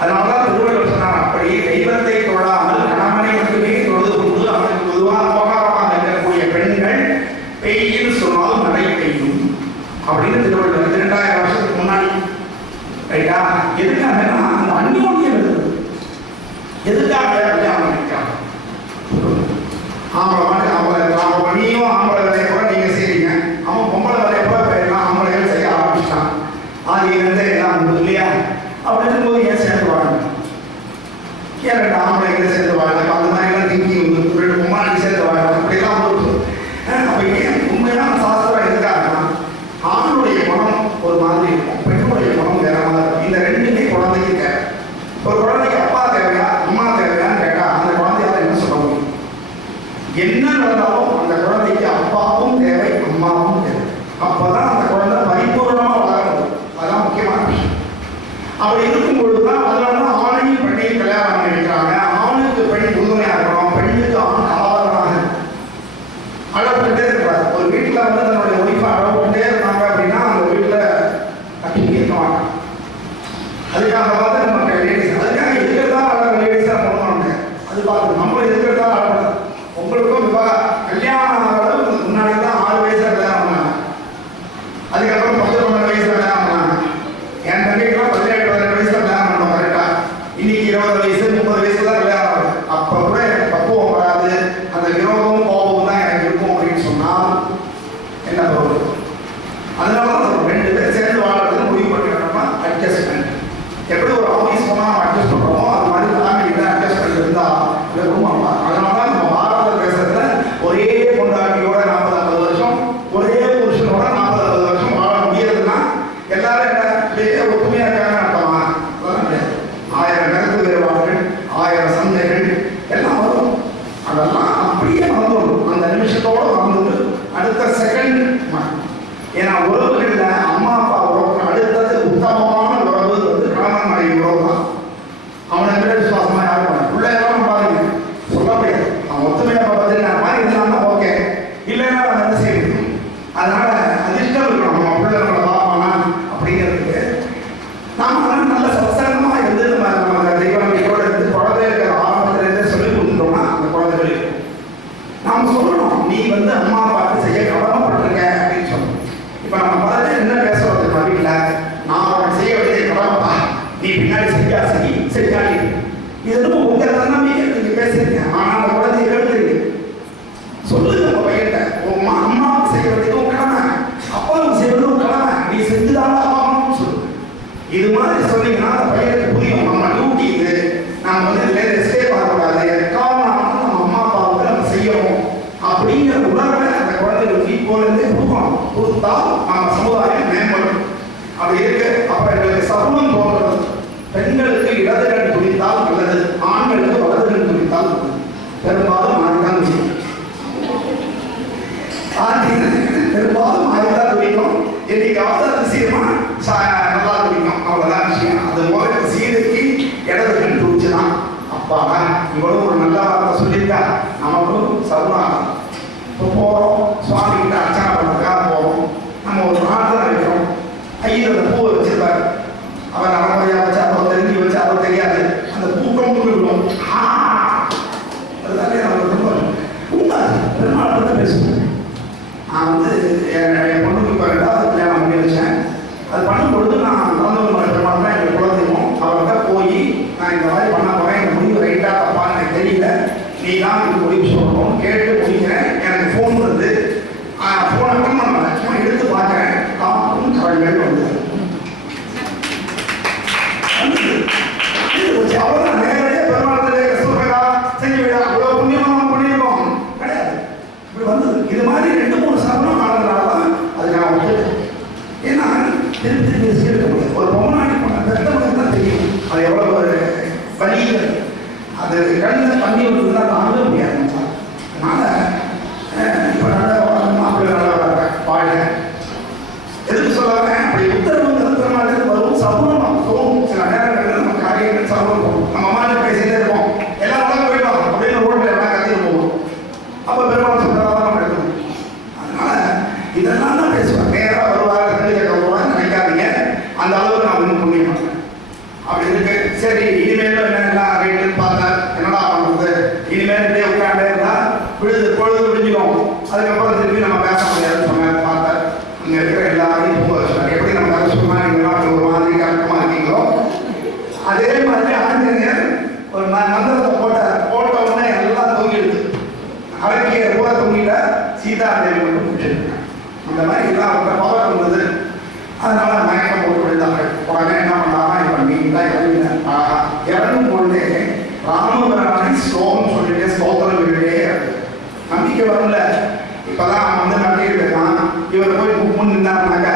அதனாலதான் திருவள்ளுவர் சொன்னார், அப்படி தெய்வத்தை தொழாமல் கணவனை மட்டுமே தொழுது கொண்டு அவனுக்கு பொதுவாக உபகாரமாக இருக்கக்கூடிய பெண்கள் பெய்யும் சொன்னால் மழை பெய்யும் அப்படின்னு திருவள்ளுவர் 2000 வருஷத்துக்கு முன்னாடி. ரைட்டா? எதுக்காகனா அந்த அந்யோன்யம் இருக்குது. எதுக்காக அவன் நிற்கான், ஆம்பளை மாதிரி அவங்கள நீயும் ஆம்பளை வேலையை கூட நீங்க செய்றீங்க, அவன் பொம்பளை வேலையை கூட என்ன நடந்தாலும் அந்த குழந்தைக்கு அப்பாவும் தேவை, அம்மாவும் தேவை. அப்பதான் அந்த குழந்தை பரிபூர்ணமா வளரும். அதான் முக்கியமான விஷயம். அப்படி இருக்கும் பொழுதுதான் அதனாலதான் ஆணையும் பெண்ணையும் கல்யாணம் பண்ணி வைக்கிறாங்க. ஆணுக்கு பெண் உறுதுணையா இருக்கணும், பெண்ணுக்கு ஆண் ஆதரவாக அழப்பிட்டே இருக்கிறார். ஒரு வீட்டுல வந்து தன்னுடைய ஒய்ஃபை அழப்பிட்டே இருந்தாங்க அப்படின்னா அந்த வீட்டுல கட்டி இருக்க மாட்டாங்க. அதுக்காக பார்த்து நம்ம லேடிஸ் அதுக்காக இருக்கிறதா அழகு லேடிஸா பண்ணுவாங்க. அது பார்த்து நம்ம இருக்கிறதா அழகு. உங்களுக்கும் கல்யாணம் ஆகிறது முன்னாடி தான் 6 வயசுல கல்யாணம் பண்ணாங்க. அதுக்கப்புறம் 10-12 வயசுல கல்யாணம் பண்ணாங்க. என் தம்பிக்கெல்லாம் 17-18 வயசுல கல்யாணம் பண்ணுவோம். கரெக்டா இன்னைக்கு 20 வயசு 30 வயசுல தான் கல்யாணம் ஆகுது. அப்ப கூட எனக்கு பக்குவம் வராது, அந்த விரோதமும் கோபமும் தான் எனக்கு இருக்கும் அப்படின்னு சொன்னால் என்ன தோணுது? அதனாலதான் 2 பேர் சேர்ந்து வாழ்றதுன்னு முடிவு பண்ணிட்டோம்னா அட்ஜஸ்ட்மெண்ட். எப்படி ஒரு ஆஃபீஸ் போனால் நம்ம அட்ஜஸ்ட் பண்ணுறோமோ அது மாதிரி ஃபேமிலியில் அட்ஜஸ்ட்மெண்ட் இருந்தால் இது ரொம்ப நல்லா. அதனால நம்ம பாரத தேசத்துல ஒரே கொண்டாட்டியோட 40-50 வருஷம், ஒரே புருஷனோட 40-50 வருஷம் வாழ முடியறதுன்னா எல்லாரும் என்ன ஒத்துமையா இருக்காங்க அர்த்தமா? 1000 கருத்து வேறுபாடுகள், 1000 சந்தைகள் எல்லாம் வரும். அதெல்லாம் அப்படியே மறந்துடும். அந்த நிமிஷத்தோட மறந்துட்டு அடுத்த செகண்ட். ஏன்னா உறவுகள்ல அம்மா அப்பா உறவு அடுத்தது உத்தமமான உறவு வந்து கணவன் மனைவி உறவு தான். அவனை விட விசுவாசமா யாரும் பண்ண பிள்ளையெல்லாம் பாருங்க சொல்ல முடியாது. அவன் ஒத்துமையா பார்த்தீங்கன்னா மாதிரி இருந்தான்னா ஓகே, இல்லைன்னா அவன் என்ன செய்ய முடியும்? அதனால அதிர்ஷ்டம் இருக்கணும். நம்ம பிள்ளைகளை பார்ப்பானா அப்படிங்கிறதுக்கு நாம நல்ல சத்சங்கமா இருந்து நம்ம தெய்வங்களோட இருந்து குழந்தை இருக்கிற ஆரம்பத்திலேருந்து சொல்லி கொடுத்துட்டோம்னா அந்த குழந்தைகளுக்கு நாம சொல்லணும், நீ வந்து அம்மா அப்பாவுக்கு செய்ய கடமைப்பட்டிருக்க அப்படின்னு சொல்லணும். இப்ப நம்ம பார்த்து என்ன பேசுறது வீட்டுல, நான் அவன் செய்ய வேண்டிய கடமைப்பா, நீ பின்னாடி சரியா சரியாடி இது உங்க தன்னம்பிக்கை நீங்க பேசுறீங்க. ஆனா அந்த குழந்தைய எழுதுறீங்க. சொல்லுங்க உங்க பையன்கிட்ட, உங்க அம்மாவுக்கு செய்ய வேண்டியதும் கடமை, அப்பாவுக்கு செய்ய வேண்டியதும் கடமை, நீ செஞ்சுதான் ஆகணும்னு சொல்லு. இது மாதிரி சொன்னீங்கன்னா அந்த பையனுக்கு புரியும், நம்ம டியூட்டி இது, நம்ம வந்து ரெஸ்டே பார்க்கக்கூடாது, காரணம் நம்ம அம்மா அப்பாவுக்கு நம்ம செய்யணும் அப்படிங்கிற உணர்வை அந்த குழந்தைகளுக்கு இப்போலேருந்தே கொடுக்கணும். கொடுத்தால் நம்ம சமுதாயம் மேம்படும். அப்படி இருக்கு. அப்ப எங்களுக்கு சமூகம் தோன்றது. பெண்களுக்கு இடது கண் துடித்தால் நல்லது, ஆண்களுக்கு வலது கண் துடித்தால் பெரும்பாலும் மாறிதான் துடிக்கும். பெரும்பாலும் மாறிதான் துடிக்கும். என்னைக்காவது அதிசயமா நல்லா துடிக்கும், அவ்வளவுதான் விஷயம். அது போல சீதைக்கு இடது கண் துடிச்சுதான். அப்பா இவ்வளவு ஒரு நல்ல வார்த்தை சொல்லியிருக்கா, நமக்கும் சவுனாகும். இப்போ போகிறோம், சுவாமி கிட்ட அர்ச்சனை பண்ணுறதுக்காக போகிறோம். நம்ம ஒரு பிரார்த்தனை வைக்கிறோம். ஐயர் அந்த பூவை வச்சிருப்பாரு. அவர் நடைமுறையாக வச்சு அவர் தெரிஞ்சு வச்சு அவர் தெரியாது, அந்த பூக்கம் விடும். அதுதானே நம்ம ரொம்ப உண்மை. பெருமாள் தான் பேசுவேன். நான் வந்து என் பொண்ணுக்கு இப்போ 2வது கல்யாணம் பண்ணி வச்சேன். அது பண்ணும்பொழுது நான் பெருமாள் தான் எங்கள் குலதெய்வம். அவர்கிட்ட போய் நான் இந்த மாதிரி பண்ண போகிறேன், இந்த முடிவு ரைட்டா தப்பான்னு எனக்கு தெரியல, நீ தான் இது முடிவு சொல்லணும் கேட்டு முடிக்கிறேன். எனக்கு ஃபோன் வருது. ஃபோன் அட்டன் பண்ண சும்மா எடுத்து பார்க்குறேன். காப்பும் கரங்கள் வந்து அவ்வளோதான். நேரடியாக பெருமாளத்திலே கஷ்டப்படா செஞ்சு விடா அவ்வளோ புண்ணியமாக பண்ணியிருக்கோம் கிடையாது. இப்படி வந்தது. இது மாதிரி 2-3 சரணம் ஆனதுனால தான் அதுக்காக வந்து ஏன்னா திருப்பி இருக்க முடியாது. ஒரு பொம்மநாட்டி பண்ண பெற்றவங்களுக்கு தான் தெரியும் அது எவ்வளோ ஒரு வலிகள். அது கண்ணில் தண்ணி வந்து தான் தாங்க முடியாது. அதனால இப்போ நல்ல மாப்பிள்ளை நல்லா பாட எதுக்கு சொல்லுவாங்க, அப்படி உத்தரவுங்கிறது பெருமாள் வரும். சகுனம் தோணும். சில நேரங்களில் நம்ம காரியங்கள் சகுனம் போகும். நம்ம அம்மா பேசிட்டே இருப்போம், எல்லாம் உடனே போயிட்டோம் அப்படின்னு ரோட்டில் எல்லாம் கத்திட்டு போவோம். அப்போ பெருமாள் சொல்றதான் நம்ம எடுக்கணும். அதனால இதெல்லாம் தான் பேசுவாங்க. நேராக வருவாங்க, வருவாங்க நினைக்காதீங்க. அந்த அளவுக்கு நான் இன்னும் புண்ணியம் பண்ணுறேன். அப்படி இருக்கு. சரி, இனிமேலும் என்னெல்லாம் ரேட்டுன்னு பார்த்தா என்னடா பண்ணுறது, இனிமேல் இப்படியே உட்காண்டே இருந்தால் பொழுது விழிஞ்சிடும். அதுக்கப்புறம் திருப்பி நம்ம பேச முடியாதுன்னு சொன்னார். பார்த்தேன் அங்கே இருக்கிற எல்லாரையும் தூங்க வச்சுட்டாங்க. எப்படி நம்ம கதை சொன்னால் நீங்களாம் ஒரு மாதிரி கரெக்டமாக இருக்கீங்களோ அதே மாதிரி ஆஞ்சநேயர் ஒரு மந்திரத்தை போட்ட உடனே எல்லாம் தூங்கிடுது. அழகிய கூட தூங்கிட்ட, சீதா தேவி மட்டும் முடிச்சிருக்காங்க. அந்த மாதிரி எல்லாம் அவங்க பவர் இருந்தது. அதனால மயக்கம் போட்டு விழுந்தார்கள். உடனே என்ன பண்ணாங்க, இப்போ நீங்க தான் இறங்கும் பொழுதே ராமபிரானை ஸ்லோகம் சொல்லிட்டே ஸ்தோத்திரம் சொல்லிட்டே நம்பிக்கை வரல. இப்பதான் அவன் வந்து நம்பிக்கிட்டு இருக்கான். இவர் போய் முன் நின்றாருனாக்க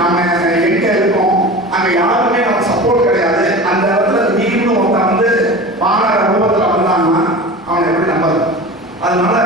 நம்ம எங்க இருக்கோம், அங்க யாருமே நமக்கு சப்போர்ட் கிடையாது. அந்த இடத்துல திடீர்னு ஒருத்தன் வந்து பான ரூபத்துல வந்தாங்கன்னா அவனை எப்படி நம்பது? அதனால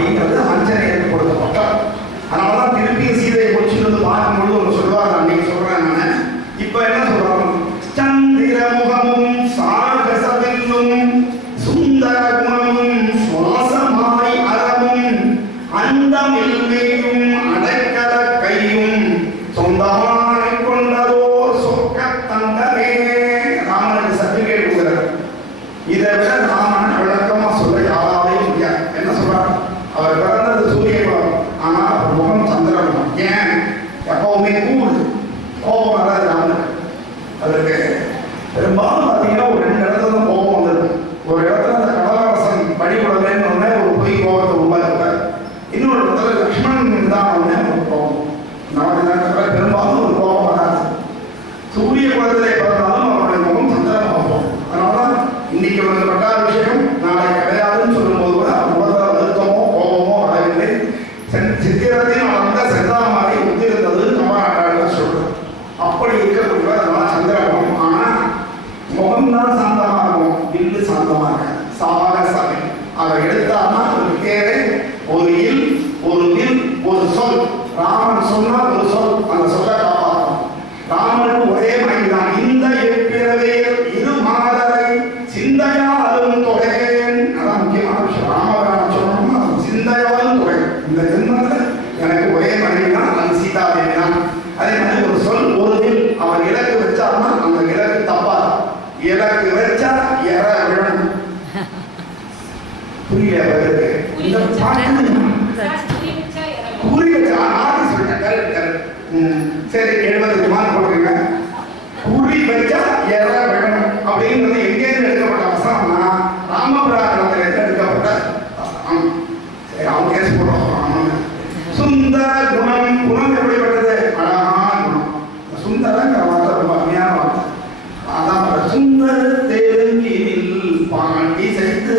அப்படிங்கிறது ஆஞ்சநேயருக்கு கொடுத்த பட்டம். அதனாலதான் திருப்பி சீதையை முடிச்சுட்டு வந்து பார்க்கும்போது ஒன்று சொல்லுவாங்க, அன்னைக்கு சொல்றேன் நான். இப்ப என்ன சொல்றாங்க, சந்திரமுகமும் சாகசவில்லும் சுந்தர குணமும் சுவாசமாய் அறமும் அந்தமில்மையும் அடைக்கல கையும் சொந்தமாய் கொண்டதோர் சொக்க தந்தமே. ராமனுக்கு சர்டிபிகேட் கொடுக்குறார். இதை விட ராமன் விளக்கமா சொல்ல யாராலையும் முடியாது. என்ன சொல்றாரு, அவர் பிறந்தது சூரியகுலம், ஆனா முகம் சந்திரகுலம். ஏன்? எப்பவுமே கூடு, கோபம் வராது ராமனுக்கு. அதுக்கு பெரும்பாலும் பார்த்தீங்கன்னா ஒரு 2 இடத்துல தான் கோபம் வந்தது. ஒரு இடத்துல அந்த கடலரசன் படிவுடனே ஒரு பொய் கோபத்தை உருவாக்குறார். இன்னொரு இடத்துல லக்ஷ்மணன் தான் ஒரு கோபம். நமக்கு நேரத்தில் பெரும்பாலும் ஒரு கோபம் வராது. சூரிய குலத்திலே பிறந்தாலும் அவருடைய முகம் சந்திரன் பார்ப்போம். அதனாலதான் இன்னைக்கு வந்து பட்டாபிஷேகம் நாளை கிடையாதுன்னு சொல்லும்போது கூட முகத்தில் வருத்தமோ கோபமோ வரவில்லை. சித்திரத்தையும் வளர்ந்த செந்தாமாரி ஒத்திருந்தது கமராட்டாளர் சொல்றோம். அப்படி இருக்கக்கூடிய அதனால சந்திரமுகம். ஆனா முகம்தான் சாந்தமா இருக்கும், வில்லு சாந்தமா இருக்க. சாகசமே அதை எடுத்தான்னா ஒரு பேரை, ஒரு இல், ஒரு வில், ஒரு சொல். ராமன் சொன்னால் ஒரு சொல், அந்த சொல்ல காப்பாற்றும். ராமனுக்கு ஒரே மனிதான். இந்த எப்பிறவையில் இரு மாதரை சிந்தையாலும் தொகையேன். அதான் முக்கியமான விஷயம். ராமபிரான் சொல்லணும்னா சிந்தையாலும் தொகை. இந்த ஜென்மத்தில் எனக்கு ஒரே மனைவிதான், அது சீதாதேவி தான். அதே மாதிரி ஒரு சொல், ஒரு வில். அவன் இலக்கு வச்சான்னா அந்த இலக்கு தப்பா. இலக்கு வச்சா எற விழணும். புரியல வருது. இந்த பாட்டு குறி வச்சா ஆதி சொல்லிட்டேன். Correct correct. சரி, 70 மார்க் போட்டுருங்க. குறி வச்சா எற விழணும் அப்படிங்கிறது எங்கேருந்து எடுக்கப்பட்ட வசனம்னா ராமபுராணத்தில் எடுக்கப்பட்ட வசனம். சரி, அவங்க கேஸ் போடுறோம். சுந்தர குணம். குணம் எப்படிப்பட்டது? அழகான குணம். சுந்தரங்கிற வார்த்தை ரொம்ப அருமையான வார்த்தை. அதான் சுந்தர தெலுங்கில் பாண்டி செய்து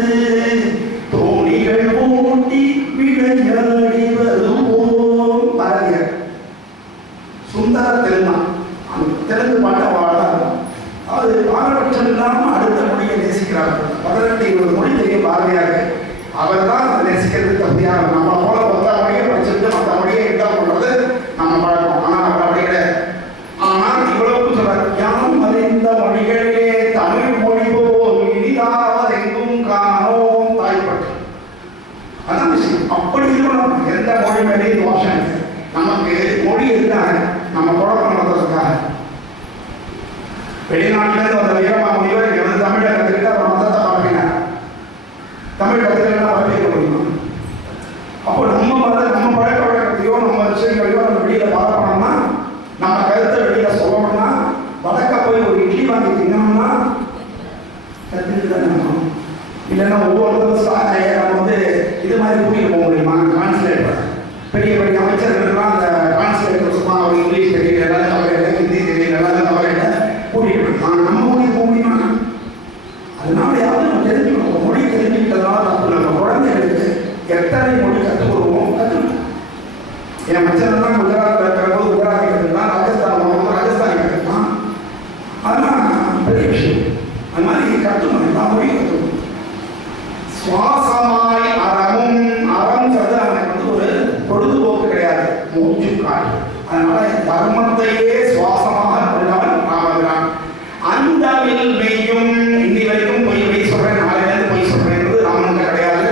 தோணிகள் ஓட்டி விளையாடி வருவோம். பாரதியார் சுந்தர தெலுங்கா, தெலுங்கு பாட்டை வாழலாம். அது பாரபட்சம் இல்லாமல் அடுத்த மொழியை நேசிக்கிறார்கள். 18-20 மொழி தெரியும் பாரதியாருக்கு. அவர் தான் அதை நேசிக்கிறது தப்பியாக. நம்ம போல 10 மொழியை படிச்சுட்டு மற்ற மொழியை இன்டால் பண்றது நம்ம பழக்கம். ஆனால் அவர் அப்படி கிடையாது. ஆனால் இவ்வளவு சொல்றாரு, யாரும் அறிந்த மொழிகளிலே தமிழ் மொழி போல் இனிதாவது எங்கும் காணோம் தாய்ப்பட்டு. அதான் விஷயம். அப்படி இருக்கணும். எந்த மொழி மேலேயும் தோஷம் இல்லை. நமக்கு மொழி இருக்காங்க, நம்ம குழப்பம் நடத்துறதுக்காக. வெளிநாட்டிலிருந்து வந்த வீரமா முனிவர் எவ்வளவு தமிழை கற்றுக்கிட்டு அவர் மதத்தை பரப்பினார். தமிழ் கற்றுக்கலாம் பரப்பிக்க முடியுமா? அப்போ நம்ம மதம், நம்ம பழக்க வழக்கத்தையோ நம்ம விஷயங்களையோ நம்ம வெளியில பரப்பணும்னா, நம்ம கருத்தை வெளியில சொல்லணும்னா, வடக்க போய் ஒரு இட்லி வாங்கி தின்னோம்னா கற்றுக்கிட்டு தான். இல்லைன்னா ஒவ்வொருத்தரும் வந்து இது மாதிரி கூட்டிட்டு போக முடியுமா? டிரான்ஸ்லேட்டர் பெரிய பெரிய அமைச்சர்கள்லாம் அந்த டிரான்ஸ்லேட்டர் சும்மா அவர் இங்கிலீஷ் தெரியல, நல்லா தவறு, ஹிந்தி தெரியல, நல்லா தவறு கூட்டிட்டு போயிருக்காங்க. நம்ம மொழிக்கு போக முடியுமா? அதனால யாரும் நம்ம தெரிஞ்சுக்கணும். மொழி தெரிஞ்சுக்கிட்டதுனால தப்பு. நம்ம குழந்தைகளுக்கு எத்தனை மொழி கற்றுக் கொடுவோம், கற்றுக்கணும். என் மச்சனெல்லாம் குஜராத்தில் இருக்கிறபோது குஜராத்தி கற்றுக்கலாம், ராஜஸ்தான் போகும்போது ராஜஸ்தானி கற்றுக்கலாம். அதெல்லாம் பெரிய விஷயம். அது மாதிரி கற்றுக்கணும், எல்லா மொழியும் கற்றுக்கணும். சுவாசமாய் அறமும். அறம்ங்கிறது அவனுக்கு வந்து ஒரு பொழுதுபோக்கு கிடையாது, மூச்சு காட்டு. அதனால தர்மத்தையே சுவாசமாக கொண்டவன் ராமபிரான். அந்த மெய்யும். இன்னி வரைக்கும் பொய் சொல்றேன், நாளையிலிருந்து பொய் சொல்றேன் ராமனுக்கு கிடையாது.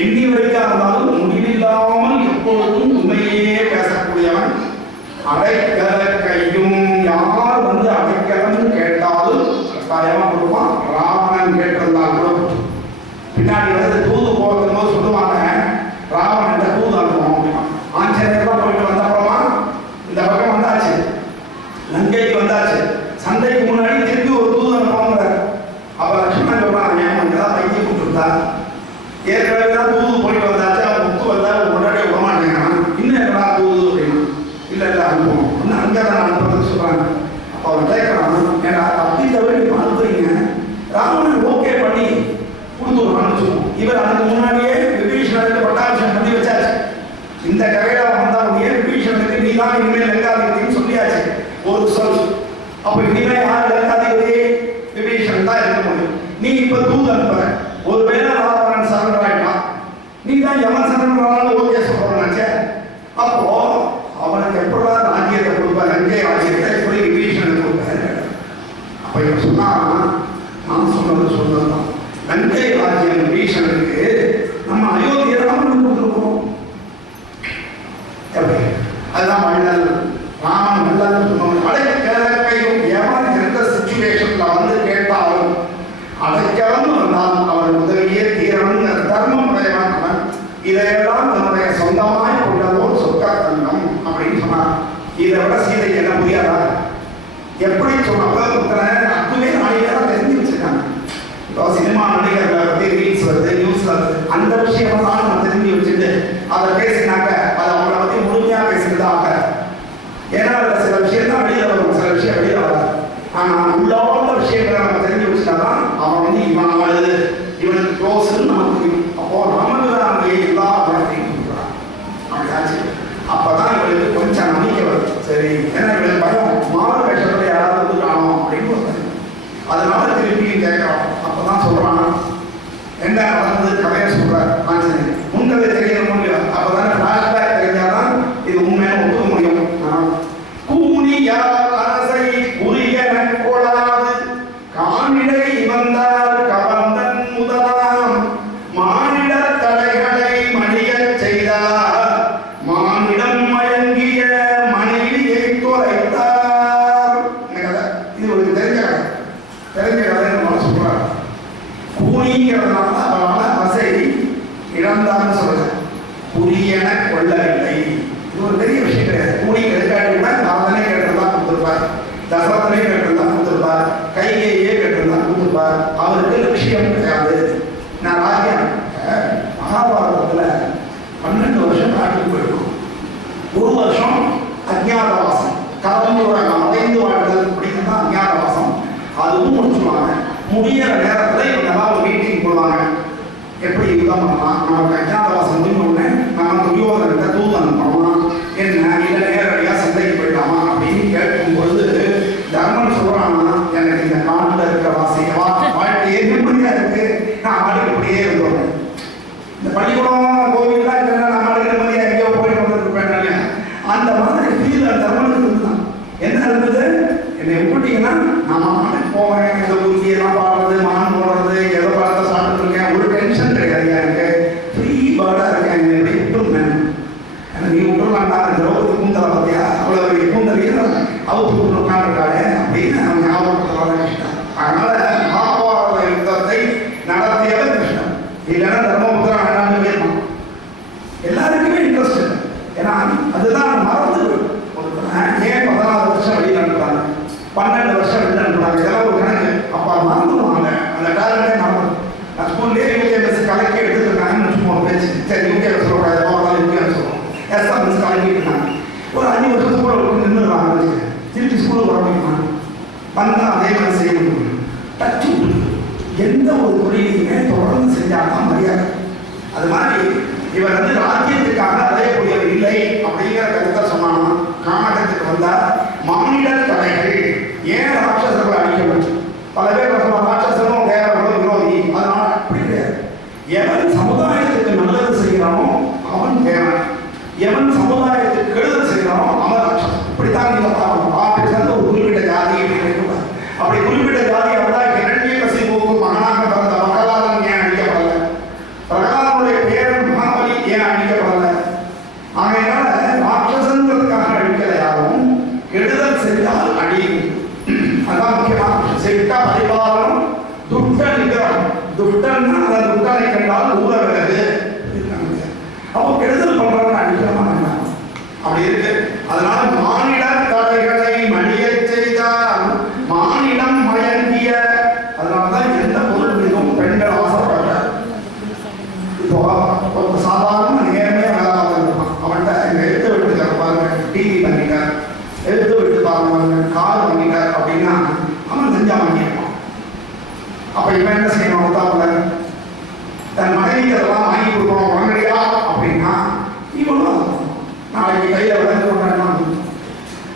எண்ணி வரைக்கும் இருந்தாலும் முடிவில்லாமல் எப்பொழுதும் உண்மையே பேசக்கூடியவன். அடைக்கல கையும். யார் வந்து அடைக்கலன்னு கேட்டாலும் கட்டாயமா கொடுப்பான். ராவணன் கேட்டிருந்தால் கூட பின்னாடி வந்து தூது போகிறது போது சொல்லுவாங்க, ராவணன் தூது அனுப்புவோம். ஆஞ்சநேயர்லாம் போயிட்டு வந்த அப்புறமா இந்த பக்கம் வந்தாச்சு, லங்கைக்கு வந்தாச்சு. சண்டைக்கு முன்னாடி திருப்பி ஒரு தூது அனுப்புவாங்க. அப்ப லட்சுமணன் சொல்றான், ஏதாவது வைத்திய கூப்பிட்டுருந்தா ஏற்கனவே தான் தூது போயிட்டு வந்தாச்சு, அவன் முத்து வந்தா முன்னாடி விட மாட்டேங்கிறான். இன்னும் என்னடா தூது அப்படின்னா, இல்லை இல்லை அனுப்புவோம். இன்னும் அங்கே தான் அனுப்புறதுன்னு சொல்றாங்க. அப்போ அவன் கேட்கறான், ஏன்னா அப்படி தவிர இப்போ அனுப்புறீங்க. ராவணன் ஓகே பண்ணி கொடுத்துருவான்னு சொல்லுவோம். இவர் அதுக்கு முன்னாடியே விபீஷணனுக்கு பட்டாபிஷேகம் பண்ணி வச்சாச்சு. இந்த கரையில வந்தாலுடைய விபீஷணனுக்கு நீ தான் இனிமேல் லங்காதிபதினு சொல்லியாச்சு ஒரு சொல். அப்ப இனிமே யார் லங்காதிபதி? விபீஷணன் தான் இருக்க முடியும். நீ இப்ப தூது அனுப்புற, ஒருவேளை ராவணன் சரண்டர் ஆயிட்டான், நீ தான் யமன் அரசன் ஓகே சொல்றாங்க. அப்போ அவனுக்கு எப்படிதான் ராஜ்யத்தை கொடுப்பார், லங்கை ராஜ்யத்தை எப்படி விபீஷனுக்கு கொடுப்பாரு? அப்ப இவன் சொன்னா, நான் சொன்னதுதான் லங்கை ராஜ்யம் விபீஷனுக்கு நம்ம அயோத்தியை ராமனுக்கு கொடுத்துருக்கோம். அதுதான் வள்ளல் ராமன் வள்ளல் சொன்னோம். அடைக்கலையும் எவன் எந்த சிச்சுவேஷன்ல வந்து கேட்டாலும் அடைக்கலம் வந்தால் அவன் உதவியே தீரணும். தர்மம் உடையவன் அவன். இதையெல்லாம் தன்னுடைய சொந்தமாய் கொண்டதோர் சொற்க தங்கம் அப்படின்னு சொன்னார். இதை விட சீதை என்ன புரியாதா? எப்படி சொன்னாலும் அதுவே நாளைக்கு தெரிஞ்சு வச்சிருக்காங்க. இப்போ சினிமா நடிகர்களை பற்றி ரீல்ஸ் வருது, நியூஸ் வருது, அந்த விஷயம் தான் நம்ம தெரிஞ்சு வச்சுட்டு அதை பேசினாக்க அதை அவங்கள பற்றி முழுமையாக பேசுறதாக. ஏன்னா அதில் சில விஷயம் தான் வெளியில் வரும், சில விஷயம் வெளியில் வராது. ஆனால் உள்ளார்ந்த விஷயங்களை நம்ம தெரிஞ்சு வச்சுட்டாதான் அவன் வந்து இவன் ஆளுது, இவனுக்கு க்ளோஸ்ன்னு நமக்கு தெரியும். அப்போ ராமபிரான் எல்லா அப்படின்னு சொல்றான். அப்படியாச்சு. அப்பதான் இவளுக்கு கொஞ்சம் நம்பிக்கை வருது. சரி, ஏன்னா இவளுக்கு பயம், மாறு வேஷத்துல யாராவது வந்து காணும் அப்படின்னு. அதனால திருப்பியும் கேட்கறோம். அப்பதான் சொல்றான், என்ன நடந்தது கதையை சொல்ற ஆஞ்சநேயர். முன்கதை தெரிய முடியும். அப்பதான் பிளாஷ்பேக் தெரிஞ்சாதான் இது உண்மையான ஒத்துக்க முடியும். கூனியா அரசை புரியன கொடாது காணிடை வந்தார் கவர்ந்தன் முதலாம் மானிட தடைகளை மணியச் செய்தார் மானிடம் மயங்கிய மனைவியை குறைத்தார். இது ஒரு தெரிஞ்ச கதை நம்ம சொல்றார். கூனிங்கிறதுனால அவரால் அரசை இழந்தான்னு சொல்ற. புரியன கொள்ளவில்லை. இது ஒரு பெரிய விஷயம் கிடையாது. கூனி கெடுக்காட்டி கூட நாதனே கேட்டதான் கொடுத்துருப்பார், தசரதனே கேட்டதான் கொடுத்துருப்பார், கைகையே கேட்டதான் கொடுத்துருப்பார். அவருக்கு லட்சியம் கிடையாது. நான் ராஜ்யம் மகாபாரதத்துல 12 வருஷம் காட்டுக்கு போயிருக்கோம். 1 வருஷம் அஜ்ஞாதவாசம், மறைந்து வாழ்தல் அப்படிங்கிறது அஜ்ஞாதவாசம். அதுவும் முடிச்சுவாங்க. முடிகிற நேரத்தில் இவங்கெல்லாம் ஒரு மீட்டிங் போடுவாங்க. எப்படி யுத்தம் பண்ணலாம், நமக்கு அஜ்ஞாதவாசம் முடிஞ்சோடனே நம்ம துரியோதனத்தை தூதன் பண்ணலாம், என்ன இல்லை நேரடியாக சந்தைக்கு போயிடலாமா அப்படின்னு கேட்கும்பொழுது தர்மன் சொல்றான்னா, எனக்கு இந்த காட்டில் இருக்கிற வாழ்க்கையே நிம்மதியாக இருக்கு, நான் ஆளுக்கு இப்படியே இருந்தோம். இந்த பள்ளிக்கூடம் கோவில்லாம் இல்லைன்னா நான் ஆளுக்கு நிம்மதியாக எங்கேயோ போயிட்டு வந்துருப்பேன் இல்லையா? அந்த மாதிரி ஃபீல் தர்மனுக்கு இருந்துதான். என்ன இருந்தது, என்னை விட்டுட்டீங்கன்னா நான் ஆளுக்கு போவேன், இந்த ஊர்த்தியெல்லாம் பாடுறது, மான் போடுறது, ஏதோ பழத்தை சாப்பிட்டு இருக்கேன், ஒரு டென்ஷன் கிடையாது. எனக்கு ஃப்ரீ பேர்டாக இருக்கேன். என்னை விட்டுருந்தேன். நீ விட்டுருலாண்டா, திரௌபதி கூந்தலை பார்த்தியா, அவ்வளோ பெரிய கூந்தலையும் அவுத்து விட்டு உட்காந்துருக்காரு அப்படின்னு அவன் ஞாபகப்படுத்துவாங்க கிருஷ்ணன். அதனால மகாபாரத யுத்தத்தை நடத்தியவர் கிருஷ்ணன். இல்லைன்னா தர்மபுத்திரன் வேண்டாம்னு பேசணும். எல்லாருக்குமே இன்ட்ரெஸ்ட் இல்லை. ஏன்னா அதுதான் மறந்து ஏன் 14 வருஷம் வெளியில் அனுப்புறாங்க, 12 வருஷம் வெளியில் அனுப்புறாங்க, இதெல்லாம் ஒரு கணக்கு. அப்போ மறந்துடுவாங்க, அந்த டேலண்டே மறந்து. நான் ஸ்கூல்லேயே யூகேஎஸ் கலக்கி எடுத்துருக்காங்கன்னு வச்சுக்கோங்க பேச்சு. சரி, யூகேஎஸ் சொல்லக்கூடாது, யூகேஎஸ் சொல்லணும், எஸ்எம்எஸ் கலக்கிட்டு இருக்காங்க. ஒரு 5 வருஷம் ஸ்கூலில் விட்டு நின்றுடுறாங்க. திருப்பி ஸ்கூலுக்கு வரணும், வந்தால் அதே மாதிரி செய்ய முடியும். டச்சு எந்த ஒரு தொழிலையுமே தொடர்ந்து செஞ்சால்தான் மரியாதை. அது மாதிரி இவர் வந்து ராஜ்யத்துக்காக அடையக்கூடியவர் இல்லை அப்படிங்கிற கருத்தை சொன்னான்னா, காணகத்துக்கு வந்தால் மானிட தடைகள் ஏன் ராட்சசர்களை அழிக்கணும். பல பேர் ராட்சசனும் தேவர்களும் விரோதி, அதனால அப்படி கிடையாது. எவன் சமுதாயத்துக்கு நல்லது செய்கிறானோ அவன் தேவன், எவன் சமுதாயத்துக்கு கெடுதல் செய்கிறானோ அவன் ராட்சசன். இப்படித்தான் நீங்க பார்க்கணும். அப்படி சேர்ந்த ஒரு குறிப்பிட்ட ஜாதி அப்படி குறிப்பிட்ட ஜாதி அவதான் இரண்டிய கசிப்புக்கு மகனாக பிறந்த பிரகலாதன் ஏன் அழிக்கப்படல, பிரகலாதனுடைய பேரன் மகாபலி ஏன் அழிக்கப்படல? ஆகையினால ராட்சசன்றதுக்காக அழிக்கல, யாரும் கெடுதல் செஞ்சால் அழியும். அதான் முக்கியமான செட்டா பரிபாலம் துட்ட நிகரம். துட்டன் அந்த துட்டனை கண்டால் ஊற விலகு. அப்போ கெடுதல் பண்றவங்க அழிக்கலாமா வேண்டாம்? அப்படி இருக்கு. அதனால மானிட தடைகளை மணியச் செய்தால் மானிடம் மயங்கிய. அதனாலதான் எந்த பொருள் மீதும் பெண்கள் ஆசைப்படுற. இப்போ சாதாரண நேர்மையா வேலை பார்த்துருப்பான். அவன்கிட்ட எங்க எடுத்து விட்டு பாருங்க, டிவி பண்ணிட்டார், எடுத்து விட்டு பாருங்க, கார் வாங்கிட்டார் அப்படின்னா அவன் செஞ்சா வாங்கியிருப்பான். அப்ப இவன் என்ன செய்யணும், தன் மனைவிக்கு அதெல்லாம் வாங்கி கொடுக்கணும் உடனடியா அப்படின்னா இவனும் நாளைக்கு கையில விளக்கு கொண்டாடணும்.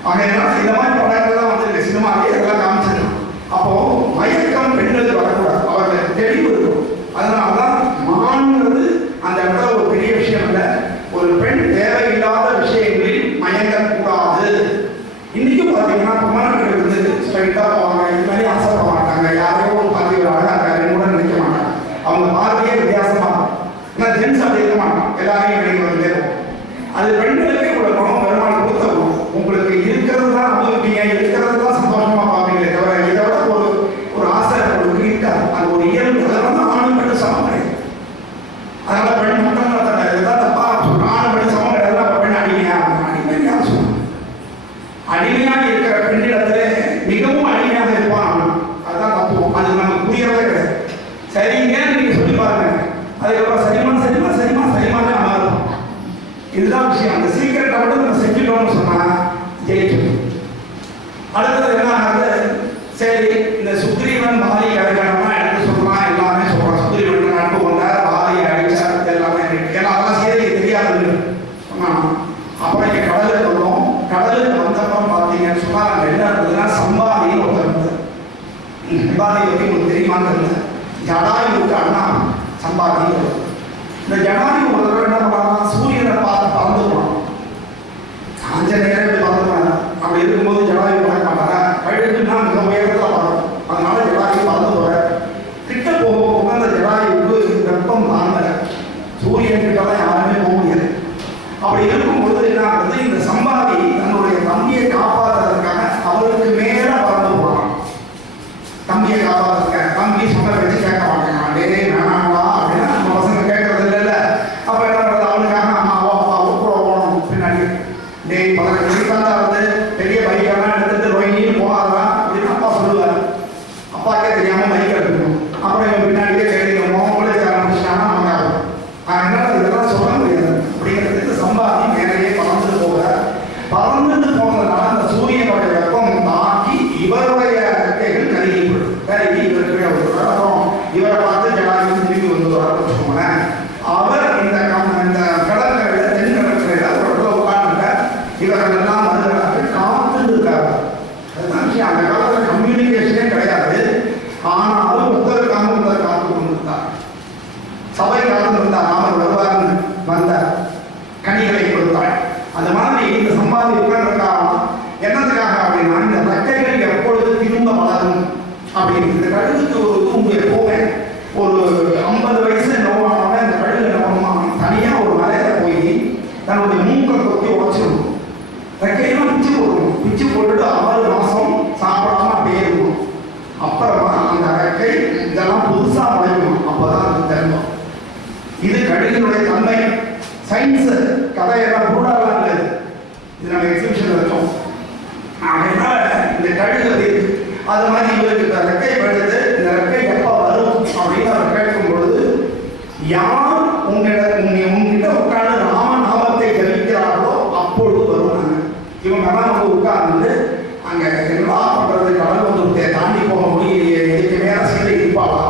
ஆகையினால இந்த மாதிரி படங்கள்லாம் வந்து சினிமாவே எல்லாம் காமிச்சிடலாம். அப்போ மயக்கம் பெண்களுக்கு வரக்கூடாது, அவர்களுக்கு தெளிவு இருக்கும். அதனாலதான் மான்ங்கிறது அந்த இடத்துல ஒரு பெரிய விஷயம் இல்லை. செஞ்சோம்னு சொன்னா ஜெயிக்கணும். அடுத்தது என்ன ஆகுது? சரி, இந்த சுக்ரீவன் வாலி கிடைக்கணும்னா எடுத்து சொல்லலாம், எல்லாமே சொல்றான். சுக்ரீவன் நட்பு கொண்டார், வாலியை அடிச்சார், எல்லாமே ஏன்னா அதெல்லாம் சீதைக்கு தெரியாது சொன்னான். அப்புறம் இங்க கடலுக்கு வந்தோம். கடலுக்கு வந்தப்பறம் பார்த்தீங்கன்னு சொன்னா அங்க என்ன இருந்ததுன்னா சம்பாதின்னு ஒருத்தர் இருந்தது. சம்பாதி பற்றி உங்களுக்கு தெரியுமான்னு தெரியல. ஜடாயுக்கு அண்ணா சம்பாதி. இந்த ஜடாயு ஒரு தடவை என்ன பண்ணலாம், சூரியனை பார்த்து பறந்துடுவான். காஞ்ச நேரம் இப்படி பறந்துடுவாங்க. அப்படி இருக்கும்போது ஜடாயு பார்க்க மாட்டாங்க. கழுகுன்னா மிக உயரத்தில் வரும். அதனால ஜடாயு பறந்து போற கிட்ட போக அந்த ஜடாயுக்கு வெப்பம் தாங்கல. சூரியன் கிட்டலாம் யாருமே போக முடியாது. அப்படி இருக்கும்போது என்ன ஆகுது, இந்த சம்பாதி தன்னுடைய தம்பியை காப்பாற்றுறதுக்காக அவருக்கு மேல பறந்து போறான். தம்பியை காப்பாற்றுறதுக்காக தம்பி சொன்ன வச்சு கேட்க மாட்டேங்க, டே வேணாங்களா அப்படின்னா நம்ம பசங்க கேட்கறது இல்லைல்ல. அப்ப என்ன பண்றது, அவனுக்காக அம்மாவோ அப்பாவோ கூட போகணும் பின்னாடி. டே 18 மணிக்கு வந்து பெரிய பைக்கெல்லாம் எடுத்துட்டு ரோஹிணின்னு போகாதான் அப்படின்னு அப்பா சொல்லுவார். அப்பாக்கே தெரியாம பைக் எடுக்கணும். அப்புறம் இவன் பின்னாடியே தேடிக்கணும் உங்களை ஆரம்பிச்சிட்டாங்கன்னா நம்ம ஆகும். அதனால இதெல்லாம் சொல்ல முடியாது. அப்படிங்கிறதுக்கு சம்பாதி மேலேயே பறந்துட்டு போக, பறந்துட்டு போனதுனால அந்த சூரியனுடைய வெப்பம் தாக்கி இவருடைய ரெக்கைகள் கருகி இவருக்கு அப்புறம் இவரை பார்த்து ஜடாயு திரும்பி வந்து வச்சுக்கோங்களேன். அவர் இந்த கடற்கரையில தென்கடற்கரையில ஒரு இடத்துல உட்கார்ந்துட்டார். இவர்கள் எல்லாம் வருகிறார்கள், காத்துட்டு இருக்காரு. அதுதான் அந்த காலத்தில் கம்யூனிகேஷனே கிடையாது. ஆனாலும் ஒருத்தருக்காக ஒருத்தர் காத்து கொண்டிருந்தார். சபை காத்து இருந்தார். அவர் வருவார்னு வந்தார், கனிகளை கொடுத்தாள். அந்த மாதிரி இந்த சம்பாதி உட்கார்ந்துருக்காங்க. என்னதுக்காக அப்படின்னா இந்த ரெக்கைகள் எப்பொழுது திரும்ப வளரும் அப்படின்னு. இந்த கழுகுக்கு ஒரு தூங்கு எப்போவுமே ஒரு 50 வயசு நோவானவங்க இந்த கழுகு நோவமா தனியாக ஒரு மலையில போய் தன்னுடைய மூக்கை கொத்தி உடச்சிடும். ரெக்கையெல்லாம் பிச்சு போடணும். பிச்சு போட்டுட்டு 6 மாதம் சாப்பிடாம அப்படியே இருக்கும். அப்புறமா அந்த ரெக்கை இதெல்லாம் புதுசாக முளைக்கணும். அப்போதான் அது தெரியும். இது கழுகினுடைய தன்மை. சயின்ஸ் கதையெல்லாம் கூடாலாம் இல்லை. இது நம்ம எக்ஸிபிஷன் வச்சோம். அதனால இந்த கழுகு அது மாதிரி இவருக்கு ரெக்கை படுது. இந்த ரெக்கை எப்போ வரும் அப்படின்னு அவர் கேட்கும் பொழுது, யார் உங்ககிட்ட உட்கார்ந்து ராமநாமத்தை ஜபிக்கிறார்களோ அப்பொழுது வருவாங்க. இவங்க தான் வந்து உட்கார்ந்து அங்க என்ன பண்றது, கடல் வந்து தாண்டி போக முடியலையே, இதுக்கு மேல சீதை இருப்பாளா,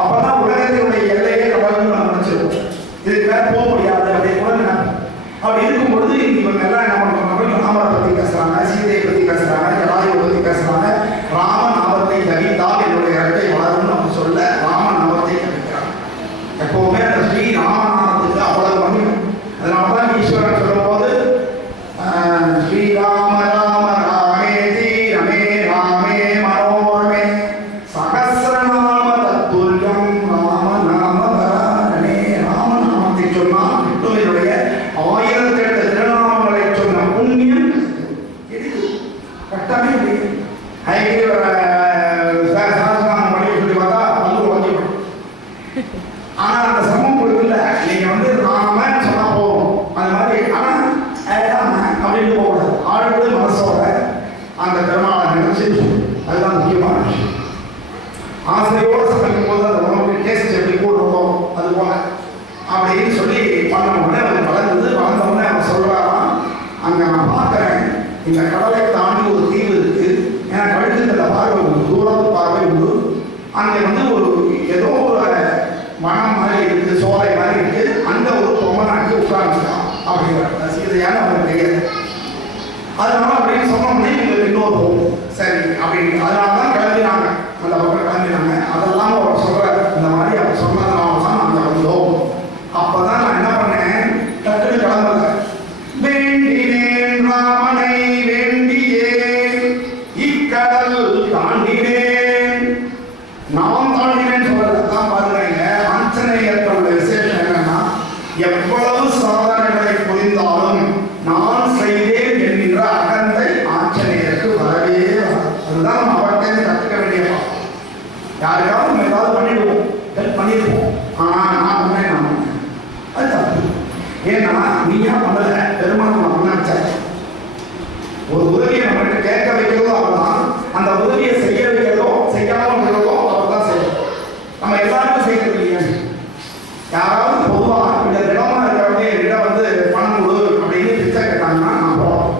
அப்பதான் உலகத்தினுடைய எல்லையே கடல்னு நம்ம நினைச்சிருக்கோம். இதுக்கு மேல போக முடியாது அப்படின்னு கூட நினைப்போம். அப்படி இருக்கும் பொழுது இவங்க எல்லாம் என்ன பண்றாங்க, ராமரை பத்தி பேசுறாங்க, சீதையை பத்தி பேசுறாங்க, ஜடாயுவை பத்தி பேசுறாங்க. ராமநாமத்தை ஜபித்தால் என்னுடைய இரட்டை வளரும் நம்ம சொல்ல ராமநாமத்தை ஜபிக்கிறாங்க. எப்பவுமே அந்த ஸ்ரீ ராமநாமத்துக்கு அவ்வளவு மகிமை. அதனாலதான் ஈஸ்வரன் சொல்லும் போது ஸ்ரீராம ராம ராமேதி ரமே ராமே மனோரமே சகசிரநாம தத்துல்யம் ராமநாம வரானே. ராமநாமத்தை சொன்னால் விஷ்ணுவினுடைய 1008 திருநாமங்களை சொன்ன புண்ணியம் கட்டமே இல்லை. சகசிரநாமம் பண்ணி சொல்லி பார்த்தா பல்லு உடஞ்சிடும். ஆனா அந்த சிரமம் கொடுக்கல. நீங்க வந்து ராமன் சொன்னா போகும். அது மாதிரி ஆனா அப்படின்னு போகக்கூடாது. ஆழ்ந்து மனசோட அந்த பெருமாளை நினைச்சு, அதுதான் முக்கியமான விஷயம். ஆசிரியோடு சமைக்கும் போது அந்த உணவுக்கு டேஸ்ட் எப்படி கூடுறோம் அது போல அப்படின்னு சொல்லி பண்ண உடனே அவர் வளர்ந்து வளர்ந்த உடனே அவர் சொல்றாராம், அங்க நான் பார்க்கிறேன் இந்த கடலை தாண்டி ஒரு தீவு இருக்கு. ஏன்னா கழுகுல பார்வை உண்டு, தூரத்து பார்வை உண்டு. அங்கே வந்து ஒரு ஏதோ ஒரு மனம் மாதிரி இருக்கு, சோலை மாதிரி இருக்கு. அந்த ஒரு பொம்மனாக்கு உட்கார்ந்துருக்கான் அப்படிங்கிற சீதையான அவருக்கு தெரியாது. அதனால அப்படின்னு சொன்னோம்னே உங்களுக்கு இன்னொரு போகும் சரி அப்படின்னு. அதனாலதான் கிளம்பினாங்க, அந்த பக்கம் கிளம்பினாங்க. அதெல்லாம் அவர் சொல்றாரு. இந்த மாதிரி அவர் சொன்னதுனால தான் நாங்கள் வந்தோம். அப்பதான் நான் என்ன பண்ணேன், டக்குனு கிளம்பல. வேண்டினேன் ராமனை வேண்டியே இக்கடல் தாண்டினேன். நான் தாண்டினேன்னு சொல்றதுதான் பாருங்க. ஆஞ்சநேயர்களுடைய விசேஷம் என்னன்னா, எவ்வளவு சாதனைகளை புரிந்தாலும் நான் செய்தேன் என்கின்ற அகந்தை ஆஞ்சநேயருக்கு வரவே வராது. அதுதான் நம்ம அவர்கிட்ட கற்றுக்க வேண்டிய பாடம். யாருக்காவது நம்ம ஏதாவது பண்ணிடுவோம், ஹெல்ப் பண்ணிடுவோம். ஆனால் நான் பண்ணேன் அது தப்பு. ஏன்னா நீயா பண்ணல, பெருமாள் நம்ம பண்ணாச்சாச்சு. ஒரு உதவியை நம்மகிட்ட கேட்க வைக்கிறதோ அவர் தான், அந்த உதவியை செய்ய வைக்கிறதோ செய்யாமல் இருக்கிறதோ அவர் தான் செய்யணும். நம்ம எல்லாருக்கும் செய்யறது இல்லையா? யாராவது பொதுவாக இந்த இடமா இருக்கிறவங்க இடம் வந்து பணம் கொடு அப்படின்னு பிச்சை கேட்டாங்கன்னா நான் போகிறோம்.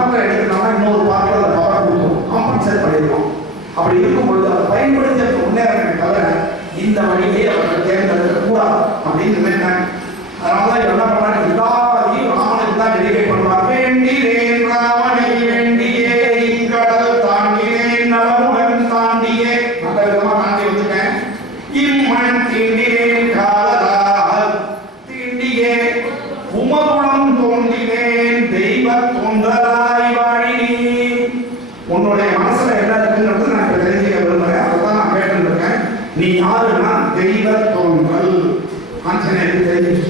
பார்ட்டில் எடுத்துட்டோம்னா இன்னொரு பார்ட்டில் அதை பவர் கொடுக்கும், காம்பன்சேட் பண்ணிடுவோம். அப்படி இருக்கும்பொழுது அதை பயன்படுத்தி முன்னேறமே தவிர இந்த வழியை அவர்கள் தேர்ந்தெடுக்க கூடாது அப்படின்னு நினைக்கிறாங்க. அதனால என்ன பண்ணாங்க, எல்லாரையும் ராமனுக்கு தான் டெடிகேட் பண்ணுவார். வேண்டினேன் ராமனை வேண்டியே இங்கடல் தாண்டினேன் நலமுடன் தாண்டியே, நல்ல விதமா தாண்டி வந்துட்டேன். இம்மண் தீண்டினேன் காலதால் தீண்டியே உமகுணம் தோண்டினேன் தெய்வ தோன்றலாய் வாழினேன். உன்னுடைய மனசுல என்ன இருக்குன்றது நான் இப்ப தெரிஞ்சுக்க விரும்புறேன். அதான் நான் கேட்டு இருக்கேன். நீ யாருன்னா தெய்வ தோன்றல். ஆஞ்சநேயருக்கு தெரிஞ்சு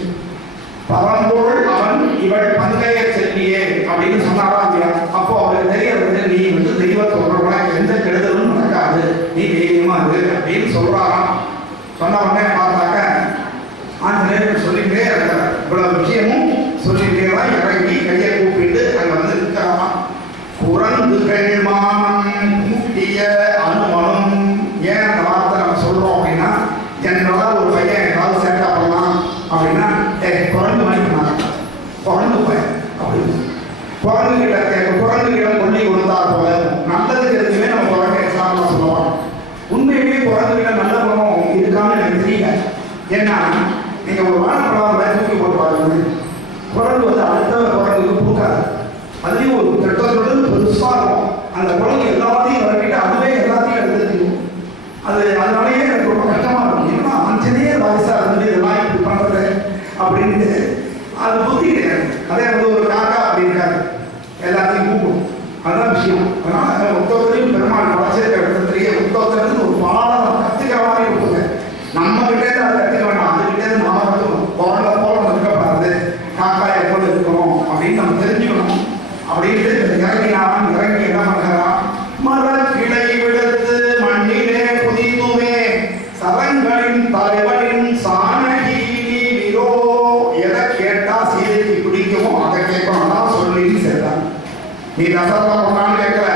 பரம்பொருள் அவன் இவள் பங்கைய செல்லியே அப்படின்னு சொன்னாரா இல்லையா? அப்போ அவருக்கு தெரியறது நீ வந்து தெய்வ தோன்றா, எந்த கெடுதலும் நடக்காது, நீ தெய்வமா இரு அப்படின்னு சொல்றாராம். சொன்ன உடனே பார்த்தாக்க ஆஞ்சநேயர் சொல்லிட்டே இருக்கிறார். இவ்வளவு விஷயமும் சொல்லிட்டே தான் இறங்கி கையை கூப்பிட்டு அங்க வந்து இருக்கிறாமா. குரங்குகள் மானம் கூட்டிய அனுமனும். ஏன் அந்த வார்த்தை நம்ம சொல்றோம் அப்படின்னா, ஜெனரலா ஒரு பையன் ஏதாவது சேட்டா பண்ணலாம் அப்படின்னா குரங்கு வாங்கிக்கலாம், குரங்கு பையன் அப்படின்னு குரங்கு கிட்ட கேட்க, குரங்கு கிட்ட கொல்லி கொடுத்தா போல நல்லதுக்கு எதுவுமே நம்ம குரங்கு எக்ஸாம்பிளா சொல்லுவோம். உண்மையிலேயே குரங்கு கிட்ட நல்ல குணம் இருக்கான்னு எனக்கு தெரியல. ஏன்னா நீங்க ஒரு வாழைப்பழம் தூக்கி போட்டு பாருங்க, குரங்கு வந்து அடுத்த குரங்குக்கு பூக்காது. அதுலேயும் ஒரு கெட்டதோடு பெருசாக இருக்கும். அந்த குழந்தை எல்லாத்தையும் வரக்கிட்டு அதுவே எல்லாத்தையும் எடுத்துக்கும். அதனாலேயே எனக்கு ரொம்ப கஷ்டமாக இருக்கும். ஏன்னா அஞ்சனே வாரிசா இருந்து இதெல்லாம் இப்படி பண்ணுறது அப்படின்ட்டு அது புத்தி கிடையாது. அதே வந்து ஒரு காக்கா அப்படின்றாரு, எல்லாத்தையும் கூப்பிடும். அதுதான் விஷயம். அதனால உத்தவத்தையும் பெருமாள் படைச்சிருக்க இடத்துலயே உத்தவத்திலிருந்து ஒரு பாடம் கற்றுக்கிற மாதிரி கொடுத்துங்க. நம்ம கிட்டேருந்து அதை கற்றுக்க வேண்டாம், அதுக்கிட்டேருந்து நாம கற்றுக்கணும். குழந்தை போல இருக்கக்கூடாது, காக்கா எப்போது இருக்கணும் அப்படின்னு நம்ம தெரிஞ்சுக்கணும். அப்படின்ட்டு இறங்கினான். இறங்கி என்ன பண்ணுறான், மர கிளை விடுத்து மண்ணிலே புதித்துமே சரங்களின் தலைவனின் சாணகி நீரோ. எதை கேட்டா சீதைக்கு பிடிக்குமோ அதை கேட்கணும் தான் சொல்லின்னு சேர்த்தான். நீ தசரதன் பொண்ணான்னு கேட்கல,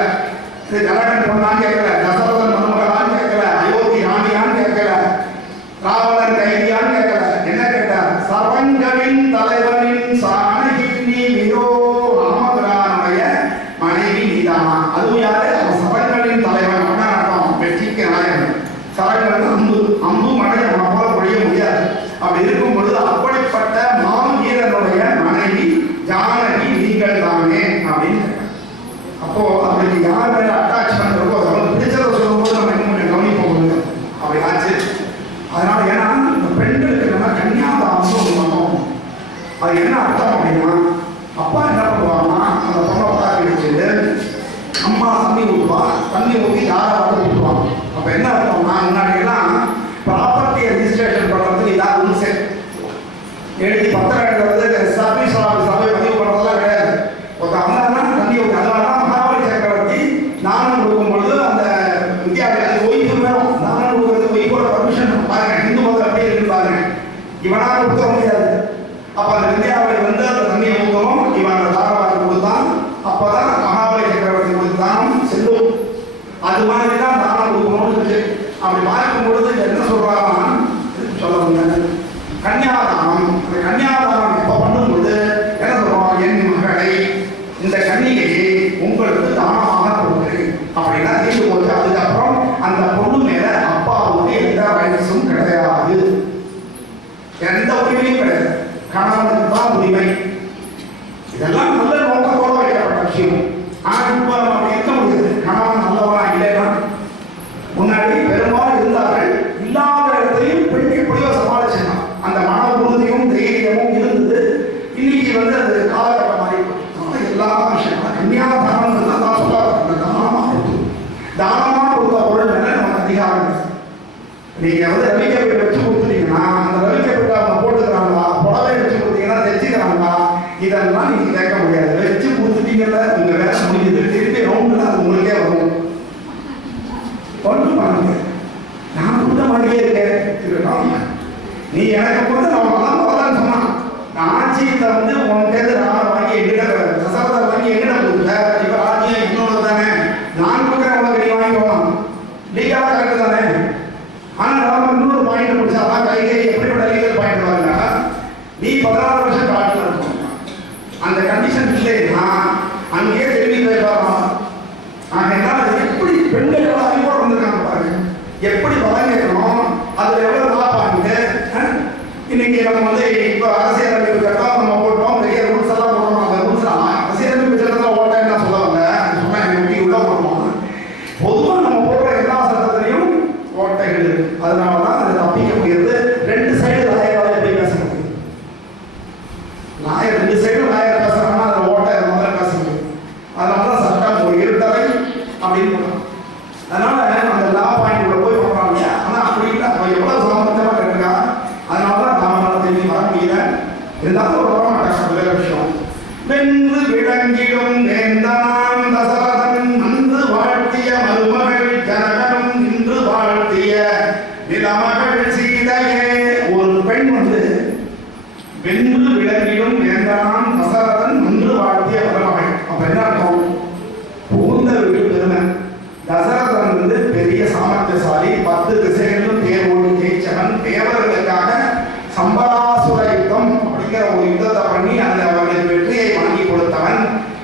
ஜனகன் பொண்ணான்னு கேட்கல, தசரதன் மருமகளான்னு கேட்கல, அயோத்தி ராணியான்னு கேட்கல, ராவணன் கைதியான்னு கேட்கல. என்ன கேட்டார், சரங்களின் தலைவனின் சாணகி நீரோ. அதுவும் யாரு, சரங்களின் தலைவன் அர்த்தம், வெற்றிக்கு நாயகன். சரங்கள் அம்பு, அம்பு மழை போல ஒழிய முடியாது. அப்படி இருக்கும் பொழுது அப்படிப்பட்ட மாவீரனுடைய மனைவி ஜானகி நீங்கள் தானே அப்படின்னு. அப்போ அவருக்கு யார் மேல அட்டாச்மெண்ட் இருக்கோ அவங்களுக்கு பிடிச்சதை சொல்லும் போது நம்ம இன்னும் கொஞ்சம் கவனிப்போம் முடியும். அப்படி ஆச்சு. அதனால ஏன்னா இந்த பெண்களுக்கு என்னன்னா கன்னியாதானம் ஒன்று. அது என்ன அர்த்தம் அப்படின்னா, அப்பா என்ன பண்ணுவாங்கன்னா அந்த பொண்ணை உட்கார வச்சுட்டு அம்மா தண்ணி ஊற்றுவா, தண்ணி ஊற்றி யாரை பார்த்து ஊற்றுவாங்க. அப்போ என்ன அர்த்தம்னா, முன்னாடியெல்லாம் ப்ராப்பர்ட்டியை ரெஜிஸ்ட்ரேஷன் பண்ணுறதுக்கு இதாக ரூல்ஸே எழுதி பத்திரம் எழுதுறது, சர்வீஸ் சபை பதிவு பண்ணுறதுலாம் கிடையாது. ஒரு அம்மா தண்ணி ஊற்றி, அதனால தான் மகாபலி சக்கரவர்த்தி தானம் கொடுக்கும் பொழுது அந்த வித்தியாலயம் ஒய்ஃபு வேணும். தானம் கொடுக்கறதுக்கு ஒய்ஃபோட பர்மிஷன் பாருங்க, இந்து மதம் அப்படியே இருக்கு பாருங்க. இவனால் கொடுக்க முடியாது. அப்போ அந்த வித்யாவளி வந்து அந்த தண்ணியை ஊற்றணும், இவன் அந்த தாராவாதி கொடுத்தான். அப்போதான் மகாபலி சக்கரவர்த்தி கொடுத்து தானம் செல்லும். அது மாதிரி தான் தானம் கொடுக்கணும்னு இருக்கு. அப்படி பார்க்கும் பொழுது என்ன சொல்றாங்கன்னா, சொல்ல முடியாது கன்னியாதானம். அந்த கன்னியாதானம் எப்போ பண்ணும்பொழுது என்ன சொல்றோம், என் மகளை இந்த கன்னிகையை உங்களுக்கு தானமாக கொடுக்குறேன் அப்படின்னா தீர்ந்து போச்சு. அதுக்கப்புறம் அந்த பொண்ணு மேல அப்பாவுக்கு எந்த ரைட்ஸும் கிடையாது, எந்த உரிமையும் கிடையாது. கணவனுக்கு தான் உரிமை. இதெல்லாம் நல்ல நோக்கத்தோடு வைக்கப்பட்ட விஷயம். ஆனால் இப்போ நம்ம அப்படி இருக்க முடியாது. கணவன் நல்லவனா இல்லைன்னா, முன்னாடி பெரும்பாலும் இருந்தார்கள், இல்லாத இடத்தையும் பெண் எப்படியோ சமாளிச்சாங்க. அந்த மன உறுதியும் தைரியமும் இருந்தது. இன்னைக்கு வந்து அது காலகட்டம் மாறி போச்சு. எல்லா விஷயம் கன்னியாதானம் தான் சொல்ல, தானமாக கொடுத்த பொருள் மேலே நமக்கு அதிகாரம். நீங்க வந்து ரவிக்கப்பட்டு வச்சு கொடுத்துட்டீங்கன்னா அந்த ரவிக்கப்பட்டு அவங்க போட்டுக்கிறாங்களா, புடவை வச்சு கொடுத்தீங்கன்னா தைச்சுக்கிறாங்களா, இதெல்லாம் நீங்க கேட்க முடியாது. வச்சு கொடுத்துட்டீங்கல்ல, உங்க வேலை முடிஞ்சது. திருப்பி ரவுண்டுல அது உங்களுக்கே வரும். ஒன்றும் பண்ணுங்க, நான் கொடுத்த மாதிரியே இருக்கேன். நீ எனக்கு கொடுத்த நான் வரலான்னு சொன்னான். நான் ஆட்சியத்தை வந்து உன்கிட்ட ராமர் வாங்கி எங்கிட்ட தசரதர் வாங்கி எங்கிட்ட கொடுத்த, இப்ப ராஜ்யம் இன்னொரு தானே, நான் கொடுக்குறேன் உனக்கு, நீ வாங்கி போகலாம். லீகலா கரெக்டு தானே. ஆனா ராமர் இன்னொரு பாயிண்ட் முடிச்சாதான் கை எப்படிப்பட்ட லீகல் பாயிண்ட் வரல. நீ 16 வருஷம் காட்டில் இருக்கும், அந்த கண்டிஷன் இல்லைன்னா அங்கேயே அதனாலதான் சட்டம் ஒரு இருட்டறை அப்படின்னு போட்டான். அதனால அந்த லா பாயிண்ட் உள்ள போய் பண்றாங்க. ஆனா அப்படி இல்லை, அவன் எவ்வளவு சாமர்த்தியமா கேட்டுக்கா. அதனாலதான் நாம தெரிஞ்சு வர முடியல. இருந்தாலும் ஒரு வர மாட்டாங்க. வேற விஷயம். வென்று விளங்கிடும் வேந்தான் தசரதன் அன்று வாழ்த்திய மருமகள் ஜனகனும் இன்று வாழ்த்திய நிலமகள் சீதையே. ஒரு பெண் வந்து வென்று விளங்கிடும் வேந்தான் தசரதன் அன்று வாழ்த்திய மருமகள். அப்ப என்ன அர்த்தம்? புகுந்த வீடு பெருமை. தசரதன் வந்து பெரிய சாமர்த்தியசாலி, 10 திசைகளிலும் தேர் ஓடி ஜெயிச்சவன். தேவர்களுக்காக சம்பராசுர யுத்தம் அப்படிங்கிற ஒரு யுத்தத்தை பண்ணி அந்த அவர்களுக்கு வெற்றியை வாங்கி கொடுத்தவன்.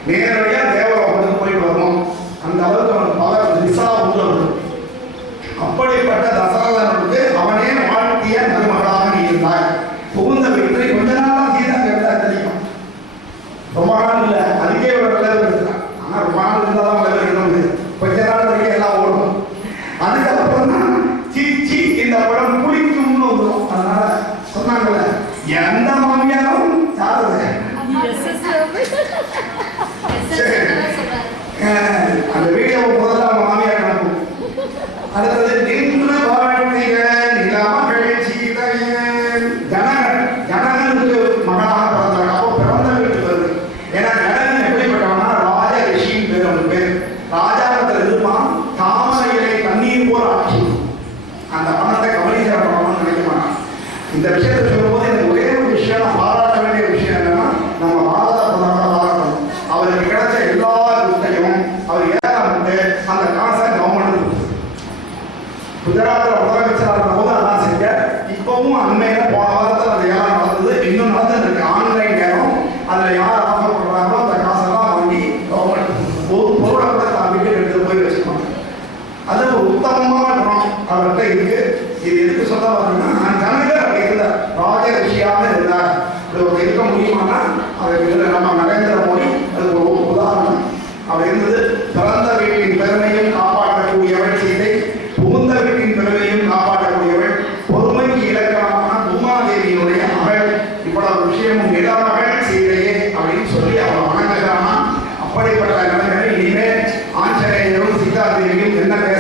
நேரடியா தேவலோகத்துக்கு போயிட்டு வரணும். அந்த அளவுக்கு அவன் பவர் திசா உண்டு. அப்படிப்பட்ட தசரதனுக்கு அவனே வாழ்த்திய மருமகளாக இருந்தாய். புகுந்த வெற்றி கொஞ்ச நாளா சீதா கேட்டா தெரியும். ரொம்ப நாள் இல்லை, அதுக்கே ஒரு விளைவு எடுத்துட்டான். ஆனா ரொம்ப நாள் இருந்தாதான் விளைவு எடுக்க முடியாது. கொஞ்ச நாள் வரைக்கும் எல்லாம் ஓடும். அதுக்கப்புறம் தான் சீச்சி இந்த படம் குளிக்கும்னு வந்துடும். அதனால சொன்னாங்கல்ல, எந்த மாமியாரும் சாதது அந்த வீடியோ முதல்ல அவங்க மாமியார் நடக்கும். அடுத்தது நின்று வாழ்த்திய நிலமகள் சீதையே. ஜனகனுக்கு மகனாக பிறந்தாங்க. அப்போ பிறந்த வீட்டுக்கு வருது. ஏன்னா ஜனகன் எப்படிப்பட்டவனா ராஜ ரிஷின்னு பேர். அவனுக்கு பேர் ராஜாவத்தில் இருப்பான். தாமரையிலே கண்ணீர் போல் ஆட்சி. அந்த பணத்தை கவனிக்கிற பணம்னு நினைக்க மாட்டான். இந்த விஷயத்தை சொல்லும்போது எனக்கு ஒரே ஒரு விஷயம் நான் பாராட்ட வேண்டிய விஷயம் என்னன்னா, நம்ம பாரத பிரதமரை பாராட்டணும். அவருக்கு கிடைச்ச எல்லா விஷயமும் அவர் ஏறாமட்டு அந்த காசை கவர்மெண்ட் குஜராத்தில் முதலமைச்சராக இருந்தபோது அதான் செஞ்ச. இப்பவும் அண்மையில போன வாரத்தில் அந்த ஏலம் நடந்தது. இன்னும் நடந்துட்டு இருக்கு. ஆன்லைன் ஏலம். அதில் யார் ஆஃபர் பண்றாங்களோ அந்த காசெல்லாம் வாங்கி கவர்மெண்ட் ஒரு பொருளை கூட தான் வீட்டுக்கு எடுத்து போய் வச்சுக்கணும். அது ஒரு உத்தமமான குணம் அவர்கிட்ட இருக்கு. இது எதுக்கு சொல்ல வரணும்னா, நான் ஜனகர் அப்படி இருந்தார், ராஜ ரிஷியாக இருந்தார். அப்படி ஒரு இருக்க முடியுமானா அதுக்கு நம்ம நரேந்திர மோடி அதுக்கு ஒரு உதாரணம். அவர் இருந்தது. பிறந்த வீட்டின் பெருமையும் காப்பாற்றக்கூடியவள் சீதை, புகுந்த வீட்டின் பெருமையும் காப்பாற்றக்கூடியவள், பொறுமைக்கு இலக்கணமான பூமாதேவியினுடைய மகள். இவ்வளவு விஷயமும் நிலமகள் சீதையே அப்படின்னு சொல்லி அவளை வணங்குகிறானா. அப்படிப்பட்ட நிலைமையில் இனிமேல் ஆஞ்சநேயரும் சீதா தேவியும் என்ன பேச